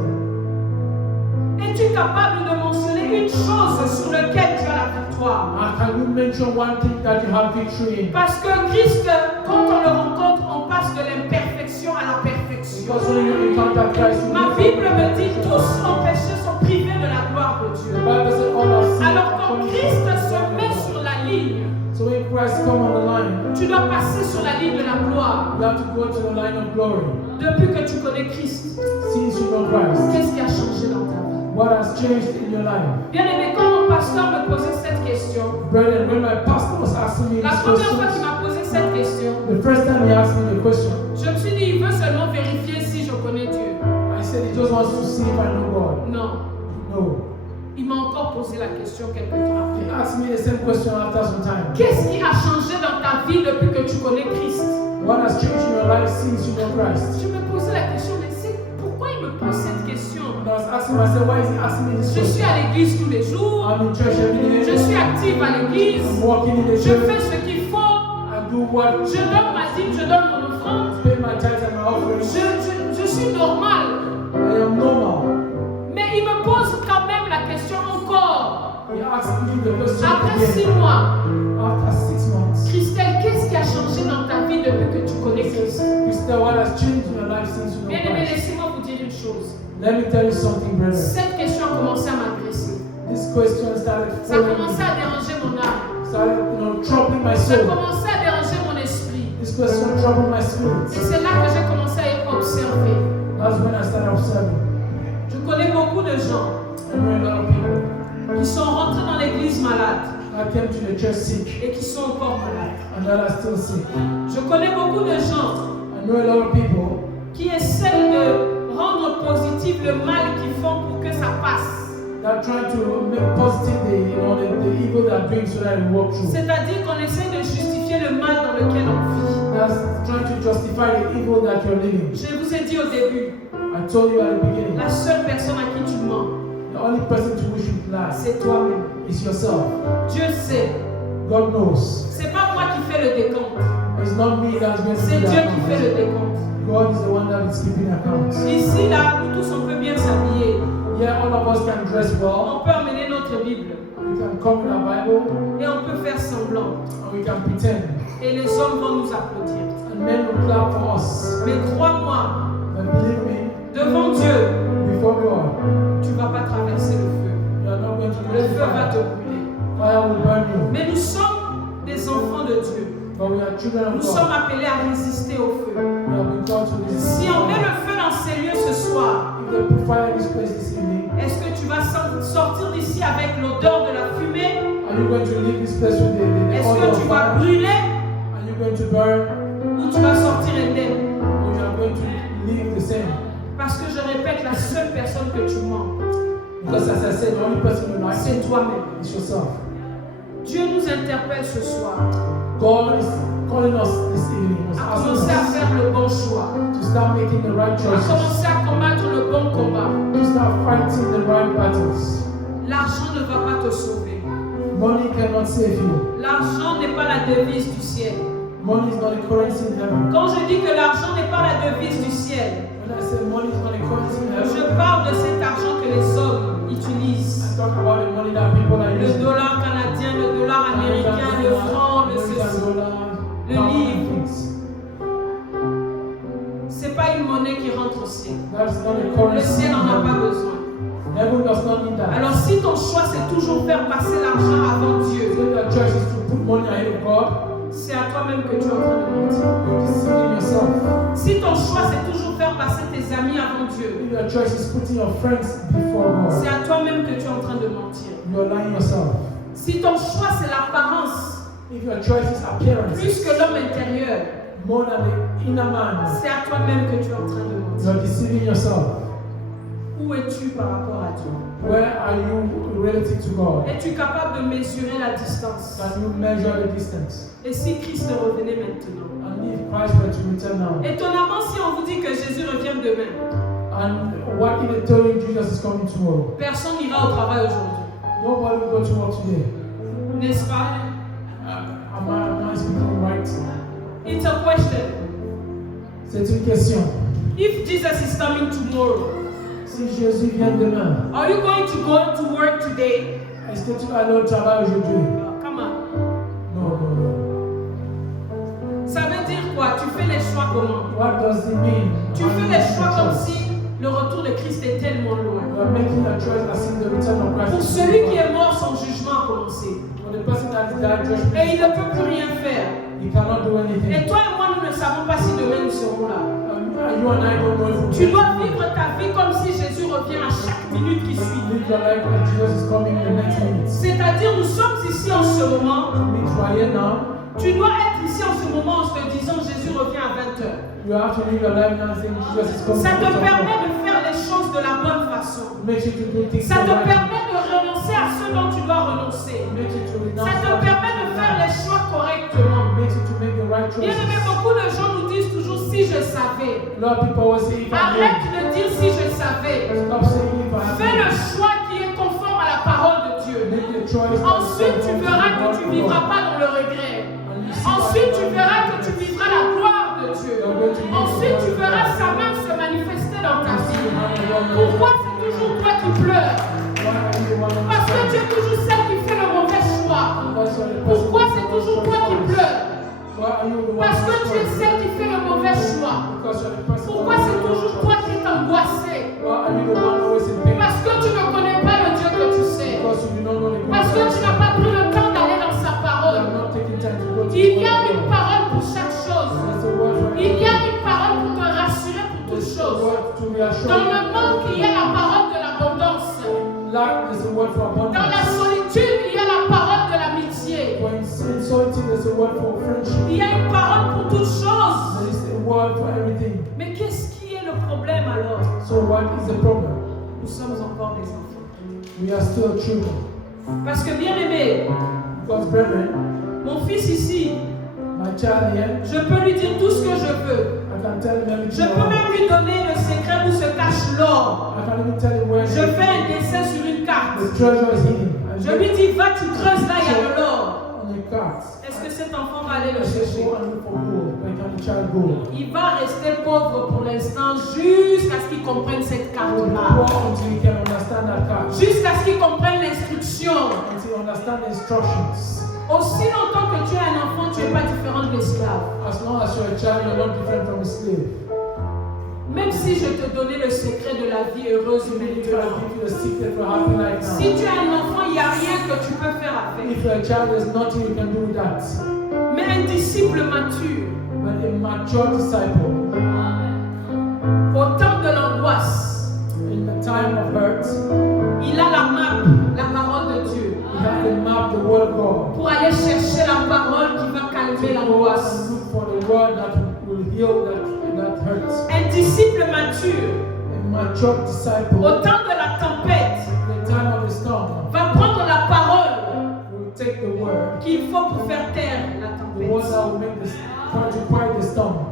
Es-tu capable de mentionner une chose sur laquelle tu as la victoire? Can you mention one thing that you have victory in? Parce que Christ, quand on le rencontre, on passe de l'imperfection à la perfection. Because when you encounter Christ, you Ma Bible me dit tous ont péché, sont privés de la gloire de the Dieu. Bible says all are sin. Alors quand Christ se met sur la ligne, So when Christ come on the line, tu dois passer sur la ligne de la gloire. you have to go to the line of glory. Depuis que tu connais Christ, Since you know Christ, qu'est-ce qui a changé dans ta vie? what has changed in your life? Bien aimé, quand mon pasteur me posait cette question, Brethren, when my pastor was asking me la this première fois qu'il question, m'a posé cette question, the first time he asked me the question, je me suis dit, il veut seulement vérifier si je connais Dieu. I said he just wants to see if I know God. Non. No. Il m'a encore posé la question quelque temps He après. asked me the same question after some time. Qu'est-ce qui a changé dans ta vie depuis que tu connais Christ? What has changed in your life since you know Christ? Je me posais la question, mais c'est pourquoi il me pose pose cette question? And I was asking myself, why is he asking me this Je suis question? à l'église tous les jours. I'm in church every Je day. suis active à l'église. I'm walking in the Je church. fais ce qu'il faut. I do what Je donne ma dîme, je donne mon offrande. pay my tithes and my offering. Je suis normal. I am normal. Mais il me pose quand même la question encore. He asked me the question Après 6 again. mois, After 6 months. Christelle, qu'est-ce qui a changé dans ta vie depuis que tu connais Christ? Christelle, what has changed in your life since you know Bien-aimé, Christ? laissez-moi vous dire une chose. Let me tell you something, brother. Cette question a commencé à m'agresser. This question started Ça a following commencé me. à déranger mon âme. Started, troubling my Ça a soul. commencé à déranger mon esprit. This question troubled my spirit. Et c'est là que j'ai commencé à observer. That's when I started observing. Je connais beaucoup de gens I know a lot of people. qui sont rentrés dans l'église malades I came to the church sick, et qui sont encore malades. and that are still sick. Je connais beaucoup de gens I know a lot of people qui essayent de rendre positif le mal qu'ils font pour que ça passe. that try to make positive the evil they are doing so that it walk through. C'est-à-dire qu'on essaie de justifier le mal dans lequel on vit. That's trying to justify the evil that you're living. Je vous ai dit au début, I told you at the beginning, la seule personne à qui tu mens, the only person to which you lie c'est toi-même. is yourself. Dieu sait. God knows. C'est pas moi qui fais le décompte. It's not me that's going to C'est do Dieu that. qui fait le décompte. God is the one that is keeping account. Ici, là, nous tous, on peut bien s'habiller. Yeah, all of us can dress well. On peut emmener notre Bible. We can come with our Bible Et on peut faire semblant. and we can pretend. Et les hommes vont nous applaudir. And men will clap for us. Mais crois-moi, But believe me, devant Dieu, before God, tu ne vas pas traverser le feu. you are not going to Le go to feu va te fire. brûler. Fire will burn you. Mais nous sommes des enfants de Dieu. But we are children of Nous sommes God. appelés à résister au feu. We have been called to resist. Si on met le feu dans ces lieux ce soir, If they put fire in this place this evening, est-ce que tu vas sortir d'ici avec l'odeur de la fumée? are you going to leave this place with the Est-ce oil que of tu vas fire? brûler Are you going to burn? ou tu vas sortir indemne? Or you are going to leave the same? Parce que je répète, la seule personne que tu mens, Because as I said, the only person you like c'est toi-même. is yourself. Dieu nous interpelle ce soir God is calling us this evening, was à asking commencer à us faire le bon choix, to start making the right à choices, commencer à combattre le bon combat. to start fighting the right battles. L'argent ne va pas te sauver. Money cannot save you. L'argent n'est pas la devise du ciel. Money is not a currency in heaven. Quand je dis que l'argent n'est pas la devise du ciel, When I say money is not a currency in je heaven, parle de cet argent que les hommes utilisent. I talk about the money that people are Le using. dollar canadien, le dollar américain, le franc, le ceci. le livre. C'est pas une monnaie qui rentre au ciel. That's not a Le currency ciel in n'en a pas heaven. besoin. Heaven does not need that. Alors si ton choix c'est toujours faire passer l'argent avant Dieu, So the church is to put money ahead of God, c'est à toi-même que tu es en train de mentir. you're deceiving yourself. Si ton choix c'est toujours faire passer tes amis avant Dieu, If your church is putting your friends before c'est God, à toi-même que tu es en train de mentir. you're lying yourself. Si ton choix c'est l'apparence If your choice is appearance, plus que l'homme intérieur, more than the inner man, c'est à toi-même que tu es en train de mentir. you're deceiving yourself. Où es-tu par rapport à Dieu? Where are you relative to God? Es-tu capable de mesurer la distance? Can you measure the distance? Et si Christ revenait maintenant? And if Christ were to return now, Étonnamment, si on vous dit que Jésus revient demain, and what if they told you Jesus is coming tomorrow? personne n'ira au travail aujourd'hui. Nobody will go to work today. N'est-ce pas? Am I speaking right? It's a question. C'est une question. If Jesus is coming tomorrow, Si Jésus vient demain, are you going to go to work today? est-ce que tu vas aller au travail aujourd'hui? Oh, come on. Non, non, non. Ça veut dire quoi? Tu fais les choix comment? What does it mean? Tu fais les choix comme si le retour de Christ est tellement loin. You are making a choice as if the return of Christ Pour is celui qui far. est mort, son jugement a commencé. For the person that is died, judgment, Et il ne peut plus rien faire. he cannot do Et anything. toi et moi, nous ne savons pas si demain nous serons là. You and I don't know if Tu dois vivre ta vie comme si Jésus revient à chaque minute qui suit. live your life when Jesus is coming in the next minutes. C'est-à-dire, nous sommes ici en ce moment. Means you are here now. Tu dois être ici en ce moment en te disant Jésus revient à 20h. You have to live your life now saying Jesus is coming. Ça te to permet de faire les choses de la bonne façon. Makes you to do things Ça te the right way. permet de renoncer à ce dont tu dois renoncer. Makes you to renounce Ça te what permet de you faire deny. les choix correctement. Makes you to make the right Bien aimé, choices. beaucoup de gens nous disent toujours si je savais. A lot of people will say, if I Arrête de dire si je savais. Stop saying if I Fais le choix qui est conforme à la parole de Dieu. make the choice. Ensuite, tu verras que tu ne vivras pas dans le regret. Ensuite, tu verras que tu vivras la gloire de Dieu. Ensuite, tu verras sa main se manifester dans ta vie. Pourquoi c'est toujours toi qui pleures? Parce que tu es toujours celle qui fait le mauvais choix. Pourquoi c'est toujours toi qui pleures? Parce que tu es celle qui fait le mauvais choix. Pourquoi c'est toujours toi qui es angoissé? Parce que tu ne connais pas le Dieu que tu sais. Parce que tu n'as pas pris le temps d'aller dans sa parole. Il y a une parole pour chaque chose. Il y a une parole pour te rassurer pour toute chose. Dans le manque, il y a la parole de l'abondance. Dans la solitude, il y a la parole de l'amitié. Il y a une parole pour toutes choses. Mais qu'est-ce qui est le problème alors? Nous sommes encore des enfants. Parce que bien aimé, mon fils ici, je peux lui dire tout ce que je veux. Je peux même lui donner le secret où se cache l'or. Je fais un dessin sur une carte. Je lui dis, va, tu creuses là, il y a de l'or. Est-ce que cet enfant va aller le chercher? Il va rester pauvre pour l'instant jusqu'à ce qu'il comprenne cette carte-là. Jusqu'à ce qu'il comprenne l'instruction. Aussi longtemps que tu es un enfant, tu n'es pas différent de l'esclave. Même si je te donnais le secret de la vie heureuse maintenant, si tu es un enfant, il n'y a rien que tu peux faire avec. Mais un disciple mature, au temps de l'angoisse, il a la map, la parole de Dieu, pour aller chercher la parole qui va calmer l'angoisse. Un disciple mature, au temps de la tempête, va prendre la parole qu'il faut pour faire taire la tempête.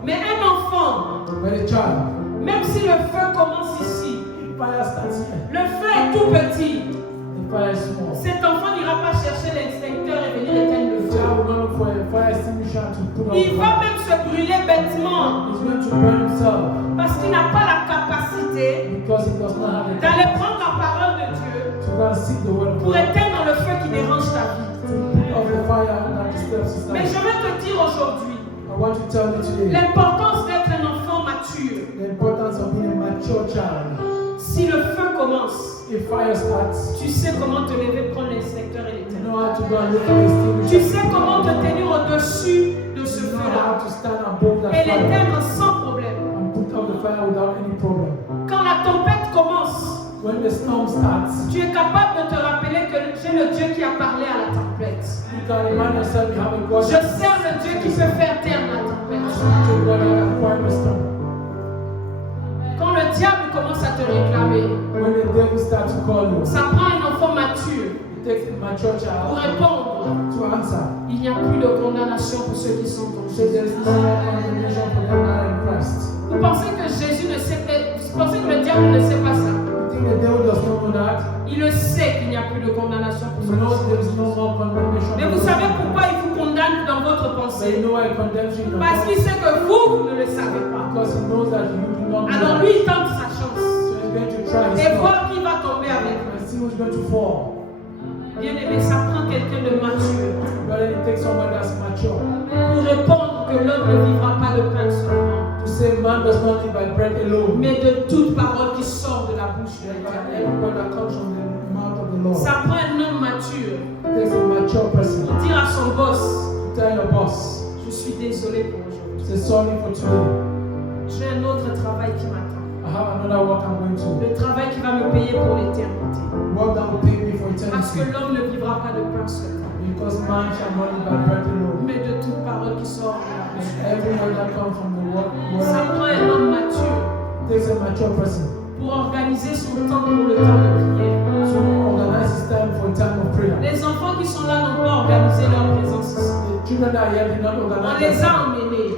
Mais un enfant, même si le feu commence ici, le feu est tout petit, cet enfant n'ira pas chercher l'extincteur et venir éteindre le feu. Il va même se brûler bêtement parce qu'il n'a pas la capacité d'aller prendre la parole de Dieu pour éteindre le feu qui dérange ta vie. Mais je vais te dire aujourd'hui l'importance d'être un enfant mature. Si le feu commence, tu sais comment te lever, prendre l'extincteur et l'éteindre. Tu sais comment te tenir au-dessus de ce feu-là et l'éteindre sans problème. Quand la tempête commence, tu es capable de te rappeler que j'ai le Dieu qui a parlé à la tempête. Je sers le Dieu qui peut faire taire la tempête. Quand le diable commence à te réclamer, ça prend un enfant mature pour répondre. Il n'y a plus de condamnation pour ceux qui sont en Jésus. Vous pensez que Jésus ne sait pas, vous pensez que le diable ne sait pas ça? Il le sait qu'il n'y a plus de condamnation pour ceux qui sont en Jésus. Mais vous savez pourquoi il vous condamne dans votre pensée? Parce qu'il sait que vous ne le savez pas. Alors lui, il tente sa chance et voir qui va tomber avec vous. Bien aimé, ça prend quelqu'un de mature pour répondre que l'homme ne vivra pas de pain seulement, mais de toute parole qui sort de la bouche de l'Éternel. Ça prend un homme mature pour dire à son boss, je suis désolé pour aujourd'hui. J'ai un autre travail qui m'attend. Le travail qui va me payer pour l'éternité. Parce que l'homme ne vivra pas de pain seulement, mais de toute parole qui sort de la bouche. Ça prend un homme mature pour organiser son temps pour le temps de prière. Les enfants qui sont là n'ont pas organisé leur présence ici. On les a emmenés.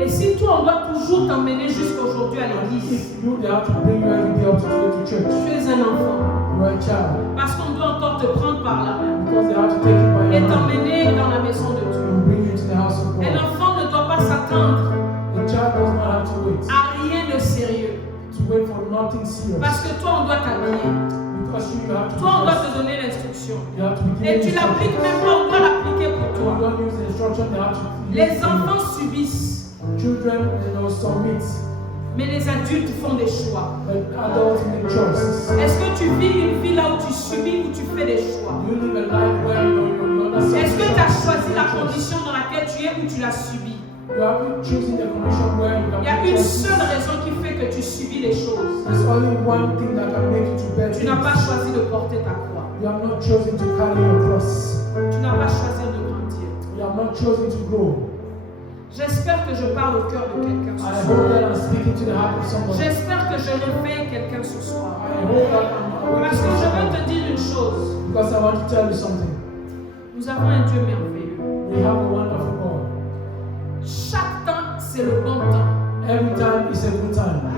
Et si toi, on doit toujours t'emmener jusqu'aujourd'hui à l'église, If you, they have to bring you every day up to church. tu es un enfant. You are a child. Parce qu'on doit encore te prendre par la main Because they have to take you by et your hand t'emmener dans la maison de Dieu. and bring you to the house of Un God. enfant ne doit pas s'attendre The child does not have to wait. à rien de sérieux. To wait for nothing serious. Parce que toi, on doit t'habiller. Because you have to Toi, on doit dress. te donner l'instruction. You have to be Et given tu instruction. l'appliques même pas, on doit l'appliquer pour You toi. don't use the instruction, they have to use Les it for you. enfants subissent, Children, submit, mais les adultes font des choix. but adults make choices. Est-ce que tu vis une vie là où tu subis ou tu fais des choix? You live a life where you're not Est-ce que tu as choisi la choice. condition dans laquelle tu es ou tu l'as subie? You have been choosing the condition where you can Il y a make une choices. seule raison qui fait que tu subis les choses. There's only one thing that can make you to bear Tu n'as pas things. choisi de porter ta croix. You have not chosen to carry your cross. Tu n'as pas choisi de grandir. You have not chosen to grow. J'espère que je parle au cœur de quelqu'un ce I soir. hope that I'm speaking to the heart of somebody. J'espère que je réveille quelqu'un ce soir. I hope that I'm Parce que awakening je veux somebody. te dire une chose. Because I want to tell you something. Nous avons un Dieu merveilleux. We have a wonderful God. Chaque temps, c'est le bon temps. Every time is a good time.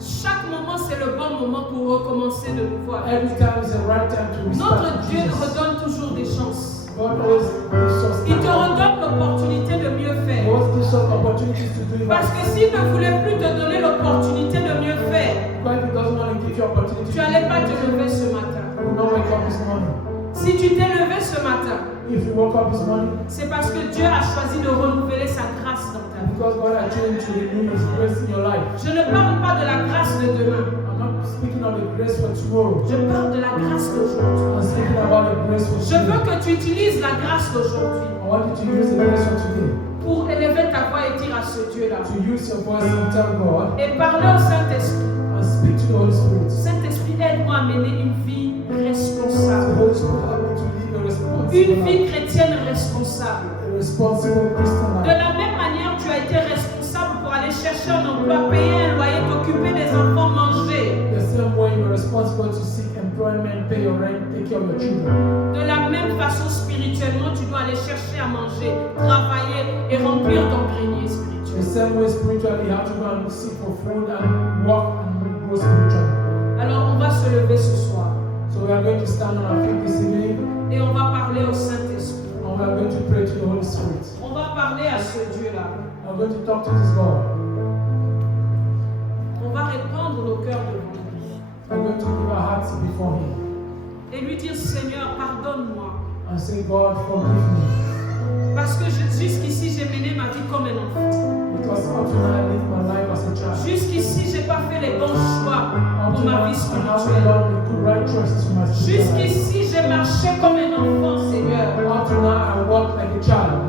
Chaque moment, c'est le bon moment pour recommencer de nouveau. Every time is the right time to restart. Notre with Dieu Jesus. redonne toujours des chances. God always gives us Il te time. redonne l'opportunité de mieux He faire. always gives us opportunities to do it. Parce que s'il ne voulait plus te donner l'opportunité de mieux faire, God doesn't want to give you opportunity. tu n'allais pas te lever ce matin. You will not wake up this morning. Si tu t'es levé ce matin, If you woke up this morning, c'est parce que Dieu a choisi de renouveler sa grâce dans ta vie. because God has chosen to renew His grace in your life. Je ne parle pas de la grâce de demain. I'm not speaking of the grace for tomorrow. Je parle de la grâce d'aujourd'hui. I'm speaking about the grace for Je veux today. que tu utilises la grâce d'aujourd'hui I want you to use the grace for today. pour élever ta voix et dire à ce Dieu-là. To use your voice and tell God Et parler au Saint-Esprit. and speak to the Holy Spirit. Saint-Esprit, aide-moi à mener une vie The responsable. Holy Spirit help me to live a Une responsible vie life. chrétienne responsable. A responsible Christian De life. la même manière, tu as été responsable pour aller chercher un emploi, payer un loyer, t'occuper des enfants, manger. The same way you're responsible to seek employment, pay your rent, take care of your children. De la même façon, spirituellement, tu dois aller chercher à manger, travailler et remplir ton grenier The spirituel. same way spiritually, you have to go and seek for food and work and grow spiritually. Alors, on va se lever ce soir So we are going to stand on our feet this evening et on va parler au Saint-Esprit. and we are going to pray to the Holy Spirit. On va parler à ce Dieu-là. We are going to talk to this God. On va répandre nos cœurs devant lui We are going to give our hearts before Him et lui dire, Seigneur, pardonne-moi. and say, God, forgive me. Parce que jusqu'ici, j'ai mené ma vie comme un enfant. Because up to now I lived my life as a child. Jusqu'ici, j'ai pas fait les bons choix Up pour to now ma I vie haven't spirituelle. done the good right choices for my spiritual life. Jusqu'ici, j'ai marché comme un enfant, Seigneur. Up to now I walk like a child.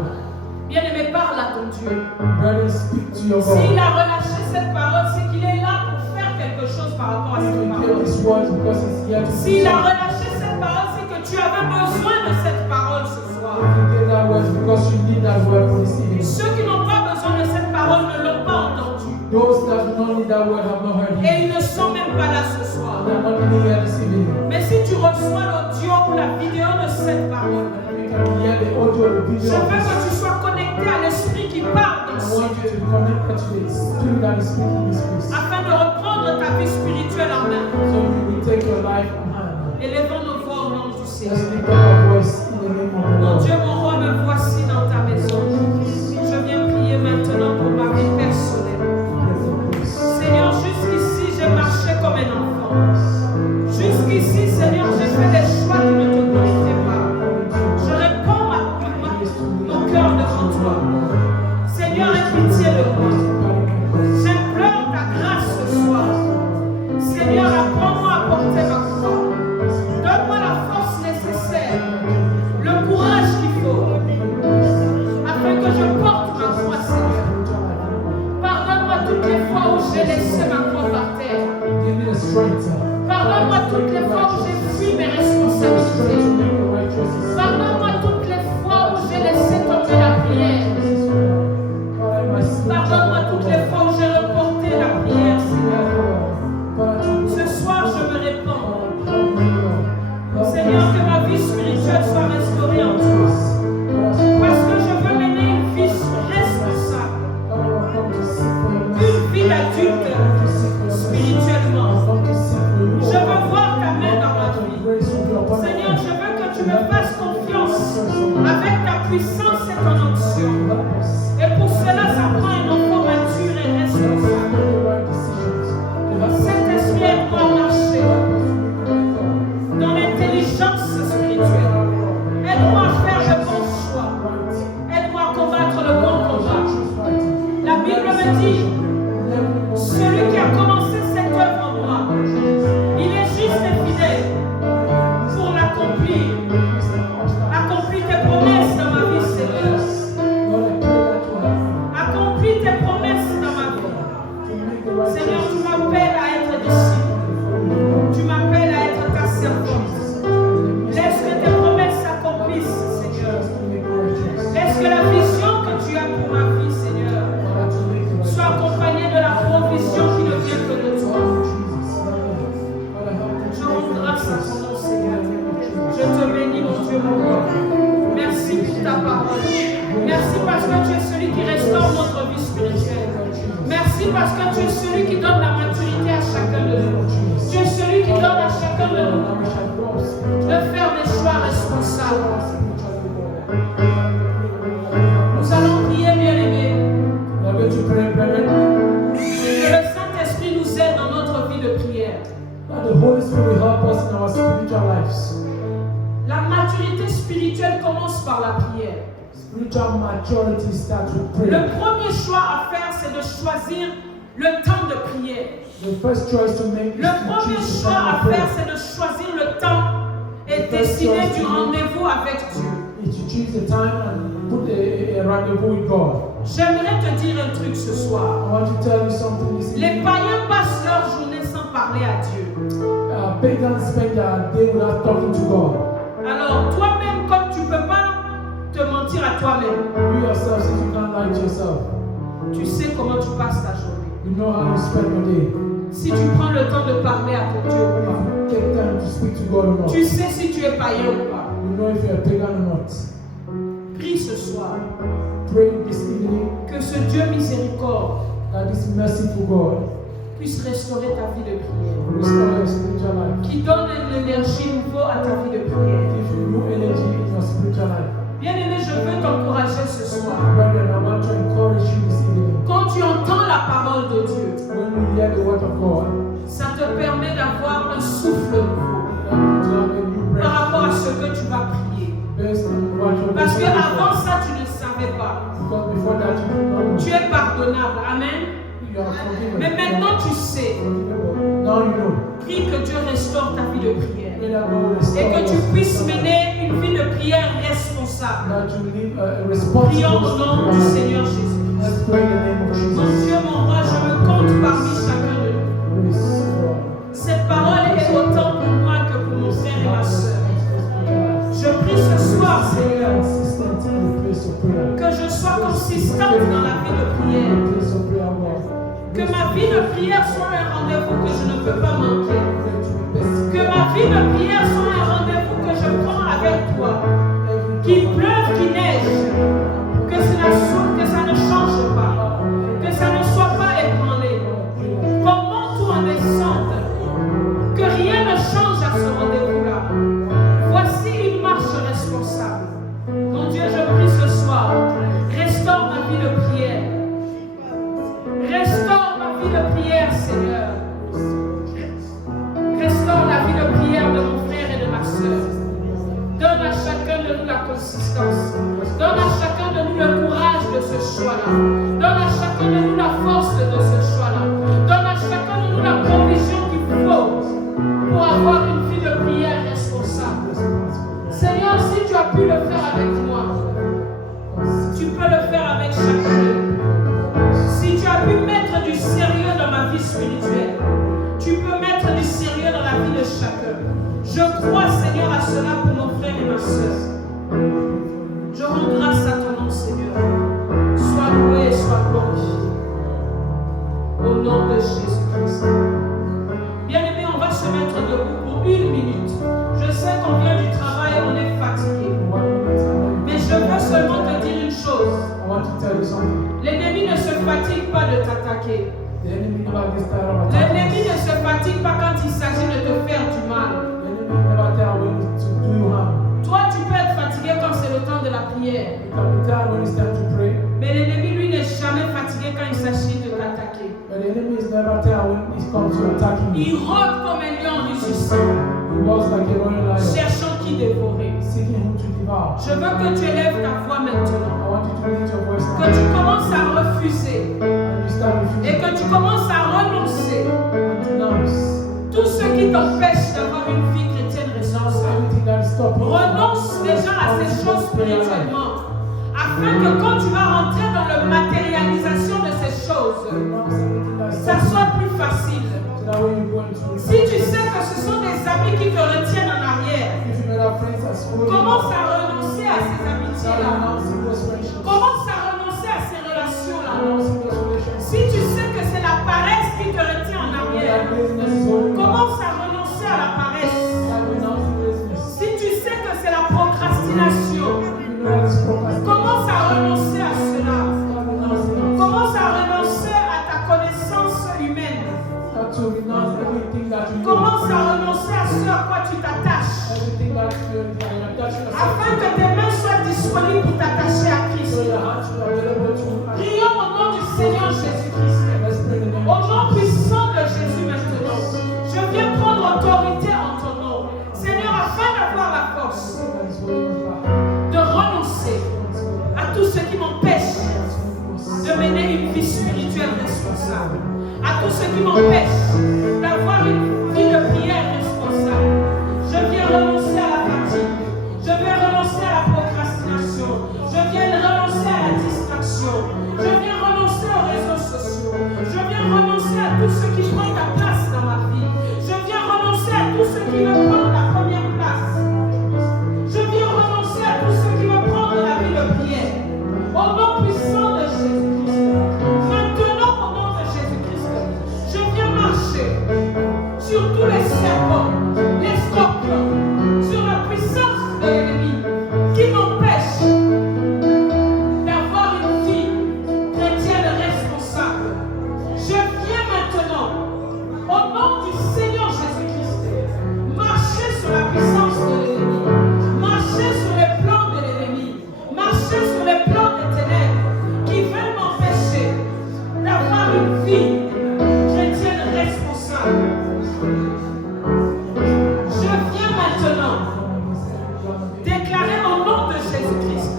Bien-aimé, parle à ton Dieu. Brother, speak to your S'il God. a relâché cette parole, c'est qu'il est là pour faire quelque chose par rapport à If cette you hear parole. these words because He's here to do S'il a something. relâché cette parole, c'est que tu avais besoin de cette parole ce soir. If you hear that word because you need that word for this evening. Ceux qui n'ont pas besoin de cette parole ne l'ont pas entendu. Those that do not need that word have not heard Et Him. ils ne sont même pas là ce soir. They are not really here this evening. Mais si tu reçois l'audio ou la vidéo de cette parole, You can hear the audio, the je video. veux que tu sois connecté à l'esprit qui parle dans I ce want you lieu, to connect to the Spirit that is speaking this place. afin de reprendre ta vie spirituelle en main. So you will take your life in hand. Élevons nos voix au nom du Let's Seigneur. lift up our voice in the name of the Mon Lord. Dieu, mon roi, me voici dans ta maison. Je viens prier maintenant pour ma vie personnelle. Seigneur, jusqu'ici, j'ai marché comme un enfant. Jusqu'ici, Seigneur, j'ai fait des choix qui ne te glorifiaient pas. Je réponds mon cœur devant toi. Seigneur, aie pitié de moi. J'implore ta grâce ce soir. Seigneur, apprends-moi à porter ma croix. Donne-moi la force nécessaire, le courage qu'il faut, afin que je porte ma croix, Seigneur. Pardonne-moi toutes les fois où j'ai laissé ma croix par terre. Give me the strength. Pardonne-moi toutes les fois où j'ai fui mes responsabilités. Pardonne-moi toutes les fois où j'ai laissé tomber la prière. Pardonne-moi toutes les fois où j'ai reporté la prière, Seigneur. Ce soir, je me répands. Seigneur, que ma vie spirituelle soit restaurée en toi. Parce que je veux mener une vie responsable. puissance et ton onction. Et pour cela, ça prend un enfant mature et responsable. Saint-Esprit, aide-moi à marcher dans l'intelligence spirituelle. Aide-moi à faire le bon choix. Aide-moi à combattre le bon combat. La Bible me dit, celui qui a commencé cette œuvre en moi, il est juste et fidèle pour l'accomplir. Accomplis tes promesses dans ma vie, Seigneur. Accomplis tes promesses dans ma vie. Seigneur, tu m'appelles à être disciple. Tu m'appelles à être ta servante. Laisse que tes promesses s'accomplissent, Seigneur. Laisse que la vision que tu as pour ma vie, Seigneur, soit accompagnée de la provision qui ne vient que de toi. Je rends grâce à ton nom, Seigneur. Je te bénis, mon Dieu, mon roi. Merci pour ta parole. Merci parce que tu es celui qui restaure notre vie spirituelle. Merci parce que tu es celui qui donne la maturité à chacun de nous. Tu es celui qui donne à chacun de nous de faire des choix responsables. Nous allons prier, bien-aimés. Que le Saint-Esprit nous aide dans notre vie de prière. La maturité spirituelle commence par la prière. Le premier choix à faire, c'est de choisir le temps de prière. Le premier choix à faire, c'est de choisir le temps et décider du rendez-vous avec Dieu. J'aimerais te dire un truc ce soir. Les païens passent leur journée sans parler à Dieu. Alors toi-même, comme tu ne peux pas te mentir à toi-même, tu sais comment tu passes ta journée. Si tu prends le temps de parler à ton Dieu ou pas, tu sais si tu es païen ou pas. Prie ce soir que ce Dieu miséricorde puisse restaurer ta vie de prière, qui donne une énergie nouvelle à ta vie de prière. Bien-aimé, je veux t'encourager ce soir. Quand tu entends la parole de Dieu, ça te permet d'avoir un souffle nouveau par rapport à ce que tu vas prier. Parce qu'avant ça, tu ne savais pas. Tu es pardonnable. Amen. Mais maintenant, tu sais. Prie que Dieu restaure ta vie de prière. Et que tu puisses mener une vie de prière responsable. Prions au nom du Seigneur Jésus. Mon Dieu, mon roi, je me compte parmi chacun de nous. Cette parole est autant pour moi que pour mon frère et ma soeur. Je prie ce soir, Seigneur, que je sois consistante dans la vie de prière. Que ma vie de prière soit un rendez-vous que je ne peux pas manquer. Que ma vie de prière soit un rendez-vous que je prends avec toi. Qu'il pleuve, qu'il neige, que ça ne change pas, que ça ne soit pas ébranlé. Qu'on monte ou on descende, que rien ne change à ce rendez-vous-là. Voici une marche responsable. Mon Dieu, je prie ce soir, restaure ma vie de prière. Restaure ma vie de prière, Seigneur. Restaure la vie de prière de mon frère et de ma soeur. Donne à chacun de nous la consistance. Donne à chacun de nous le courage de ce choix-là. Donne à chacun de nous la force de ce choix-là. Donne à chacun de nous la provision qu'il faut pour avoir une vie de prière responsable. Seigneur, si tu as pu le faire avec moi, tu peux le faire avec chacun de nous. Si tu as pu mettre du sérieux dans ma vie spirituelle, tu peux mettre du sérieux dans la vie de chacun. Je crois, Seigneur, à cela pour mon frère et ma soeur. Je rends grâce à ton nom, Seigneur. Sois loué et sois glorifié. Au nom de Jésus-Christ. Bien-aimés, on va se mettre debout pour 1 minute. Je sais qu'on vient du travail, on est fatigué. Mais je veux seulement te dire une chose. L'ennemi ne se fatigue pas de t'attaquer. L'ennemi ne se fatigue pas quand il s'agit de te faire du mal. Toi, tu peux être fatigué quand c'est le temps de la prière. You can be tired when it's time to pray. Mais l'ennemi, lui, n'est jamais fatigué quand il s'agit de t'attaquer. But the enemy is never tired when it comes to attacking Il you. rôde comme un lion rugissant, He walks like a royal lion, cherchant qui dévorer. seeking whom to devour. Je veux que tu élèves ta voix I maintenant. want you to lift your voice Que tu now. commences à refuser And you start et refusing que tu commences à renoncer and denounce tout ce qui t'empêche d'avoir une vie chrétienne responsable. everything that is stopping you. Renonce déjà à ces choses spirituellement, afin que quand tu vas rentrer dans la matérialisation de ces choses, Renounce everything that is ça stopping soit plus facile. you. So that when you go into Si tu sais que ce sont des amis qui te retiennent en arrière, if you know that friends are schooling, commence à renoncer à ces start amitiés-là. renouncing those friendships. Commence à renoncer à ces relations-là. Renouncing those relationships. Si tu sais que c'est la paresse qui te retient en That arrière, laziness is holding you back. commence à renoncer à la paresse. Start renouncing laziness. Si tu sais que c'est la procrastination, You know that it's procrastination. commence à renoncer à cela. Start renouncing it. Commence à renoncer à ta connaissance humaine. Start to renounce everything that you know. Commence à renoncer à ce à quoi tu t'attaches. Everything that you attach yourself Afin que tes mains soient disponibles pour t'attacher à to. Christ. So your heart should be available to act. Prions au nom du Seigneur Jésus-Christ. Let's pray in the name Au of nom Jesus. puissant de Jésus maintenant, je viens prendre autorité en ton nom. Seigneur, afin d'avoir la force That is holding you back. de renoncer à tout ce qui m'empêche de mener une vie spirituelle responsable, à tout ce qui m'empêche d'avoir une vie de prière responsable. Je viens renoncer à la fatigue, je viens renoncer à la procrastination, je viens renoncer à la distraction, je viens renoncer aux réseaux sociaux, je viens renoncer à tout ce qui prend ta place dans ma vie, je viens renoncer à tout ce qui me prend la première place. Je viens renoncer à tout ce qui me prend de la vie de prière. Au nom puissant de Jésus-Christ. Maintenant, au nom de Jésus-Christ, je viens marcher sur tous les serpents, les scorpions, sur la puissance de l'ennemi qui m'empêche d'avoir une vie chrétienne responsable. Je viens maintenant, au nom du Seigneur Jésus-Christ, marcher sur la puissance de l'ennemi, marcher sur les plans de l'ennemi, marcher sur les plans des ténèbres qui veulent m'empêcher d'avoir une vie chrétienne responsable. Je viens maintenant déclarer au nom de Jésus-Christ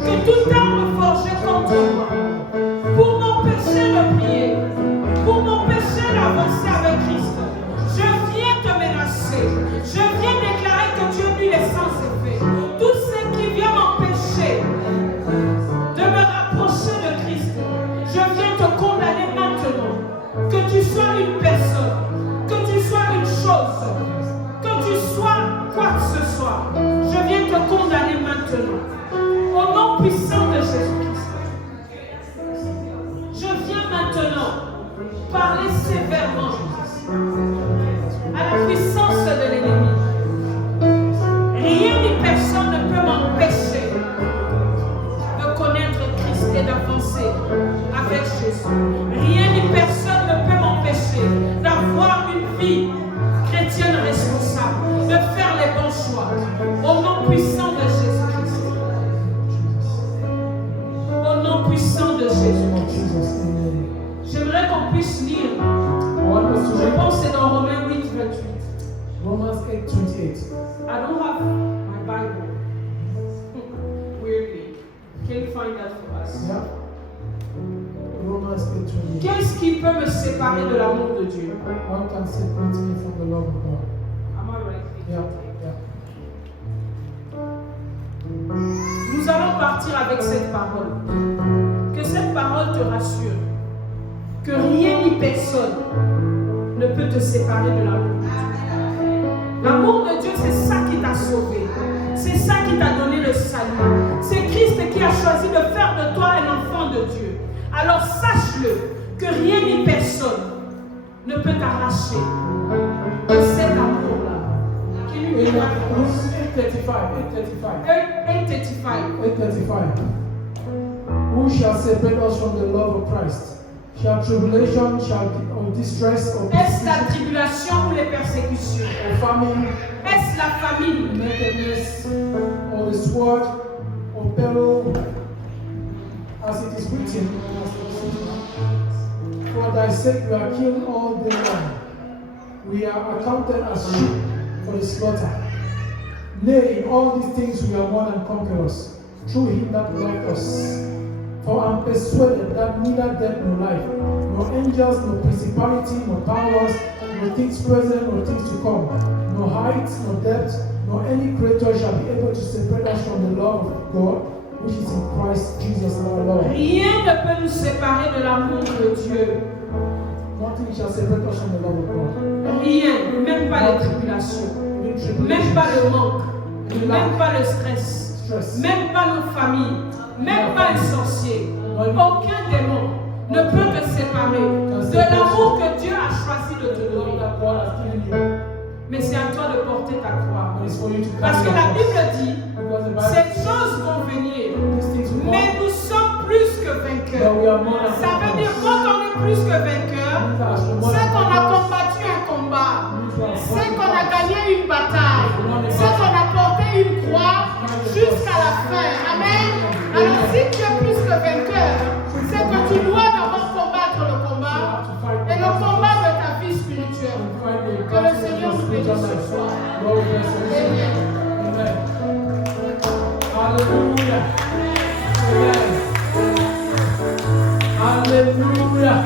que toute arme forgée contre moi pour m'empêcher de prier, pour m'empêcher d'avancer avec Christ, je viens te menacer. Je viens déclarer que Dieu lui est sans effet. Tout ce qui vient m'empêcher de me rapprocher de Christ, je viens te condamner maintenant. Que tu sois une personne, que tu sois une chose, que tu sois quoi que ce soit, je viens te condamner maintenant. Au nom puissant de Jésus-Christ. Je viens maintenant parler sévèrement à la puissance de l'ennemi. Rien ni personne ne peut m'empêcher de connaître Christ et d'avancer avec Jésus. Rien ni personne ne peut m'empêcher d'avoir une vie chrétienne responsable, de faire les bons choix. Au nom puissant de Jésus-Christ. Au nom puissant de Jésus-Christ. J'aimerais qu'on puisse lire. Je pense que c'est dans Romains 8, 28. Romans 8:28. I don't have my Bible. Weirdly. Can you find that for us? Yeah. Romans 8:28. Qu'est-ce qui peut me séparer de l'amour de Dieu? One can separate me from the love of God. Am I right? Yeah, yeah. Nous allons partir avec cette parole. Que cette parole te rassure. Que rien ni personne ne peut te séparer de l'amour de Dieu. L'amour de Dieu, c'est ça qui t'a sauvé. C'est ça qui t'a donné le salut. C'est Christ qui a choisi de faire de toi un enfant de Dieu. Alors sache-le, que rien ni personne ne peut t'arracher de cet amour-là. Can you read that for us? 8:35. Who shall separate us from the love of Christ? Shall tribulation, or distress, or Est-ce la persecution, tribulation ou les persécutions? or famine, Est-ce la famine? nakedness, or the sword? peril, as it is written, for thy sake we are killed all day long. We are accounted as sheep for the slaughter. Nay, in all these things we are more than conquerors, through him that loved us. For I am persuaded that neither death nor life, nor angels, nor principality, nor powers, nor things present, nor things to come, nor height, nor depth, nor any creature shall be able to separate us from the love of God, which is in Christ Jesus our Lord. Rien ne peut nous séparer de l'amour de Dieu. Nothing shall separate us from the love of God. Rien, même pas les tribulations, même pas le manque, même pas le stress, même pas nos familles, même pas les sorciers. Aucun démon ne peut te séparer de l'amour que Dieu a choisi de te donner. Mais c'est à toi de porter ta croix. Parce que la Bible dit, ces choses vont venir, mais nous sommes plus que vainqueurs. Ça veut dire quand on est plus que vainqueurs, c'est qu'on a combattu un combat, c'est qu'on a gagné une bataille, c'est qu'on a porté une croix jusqu'à la fin. Amen. Alors si tu es plus que vainqueur, c'est que tu dois d'abord combattre le combat et le combat de ta vie spirituelle. Que le Seigneur nous bénisse ce soir. Amen. Hallelujah. Amen. Hallelujah.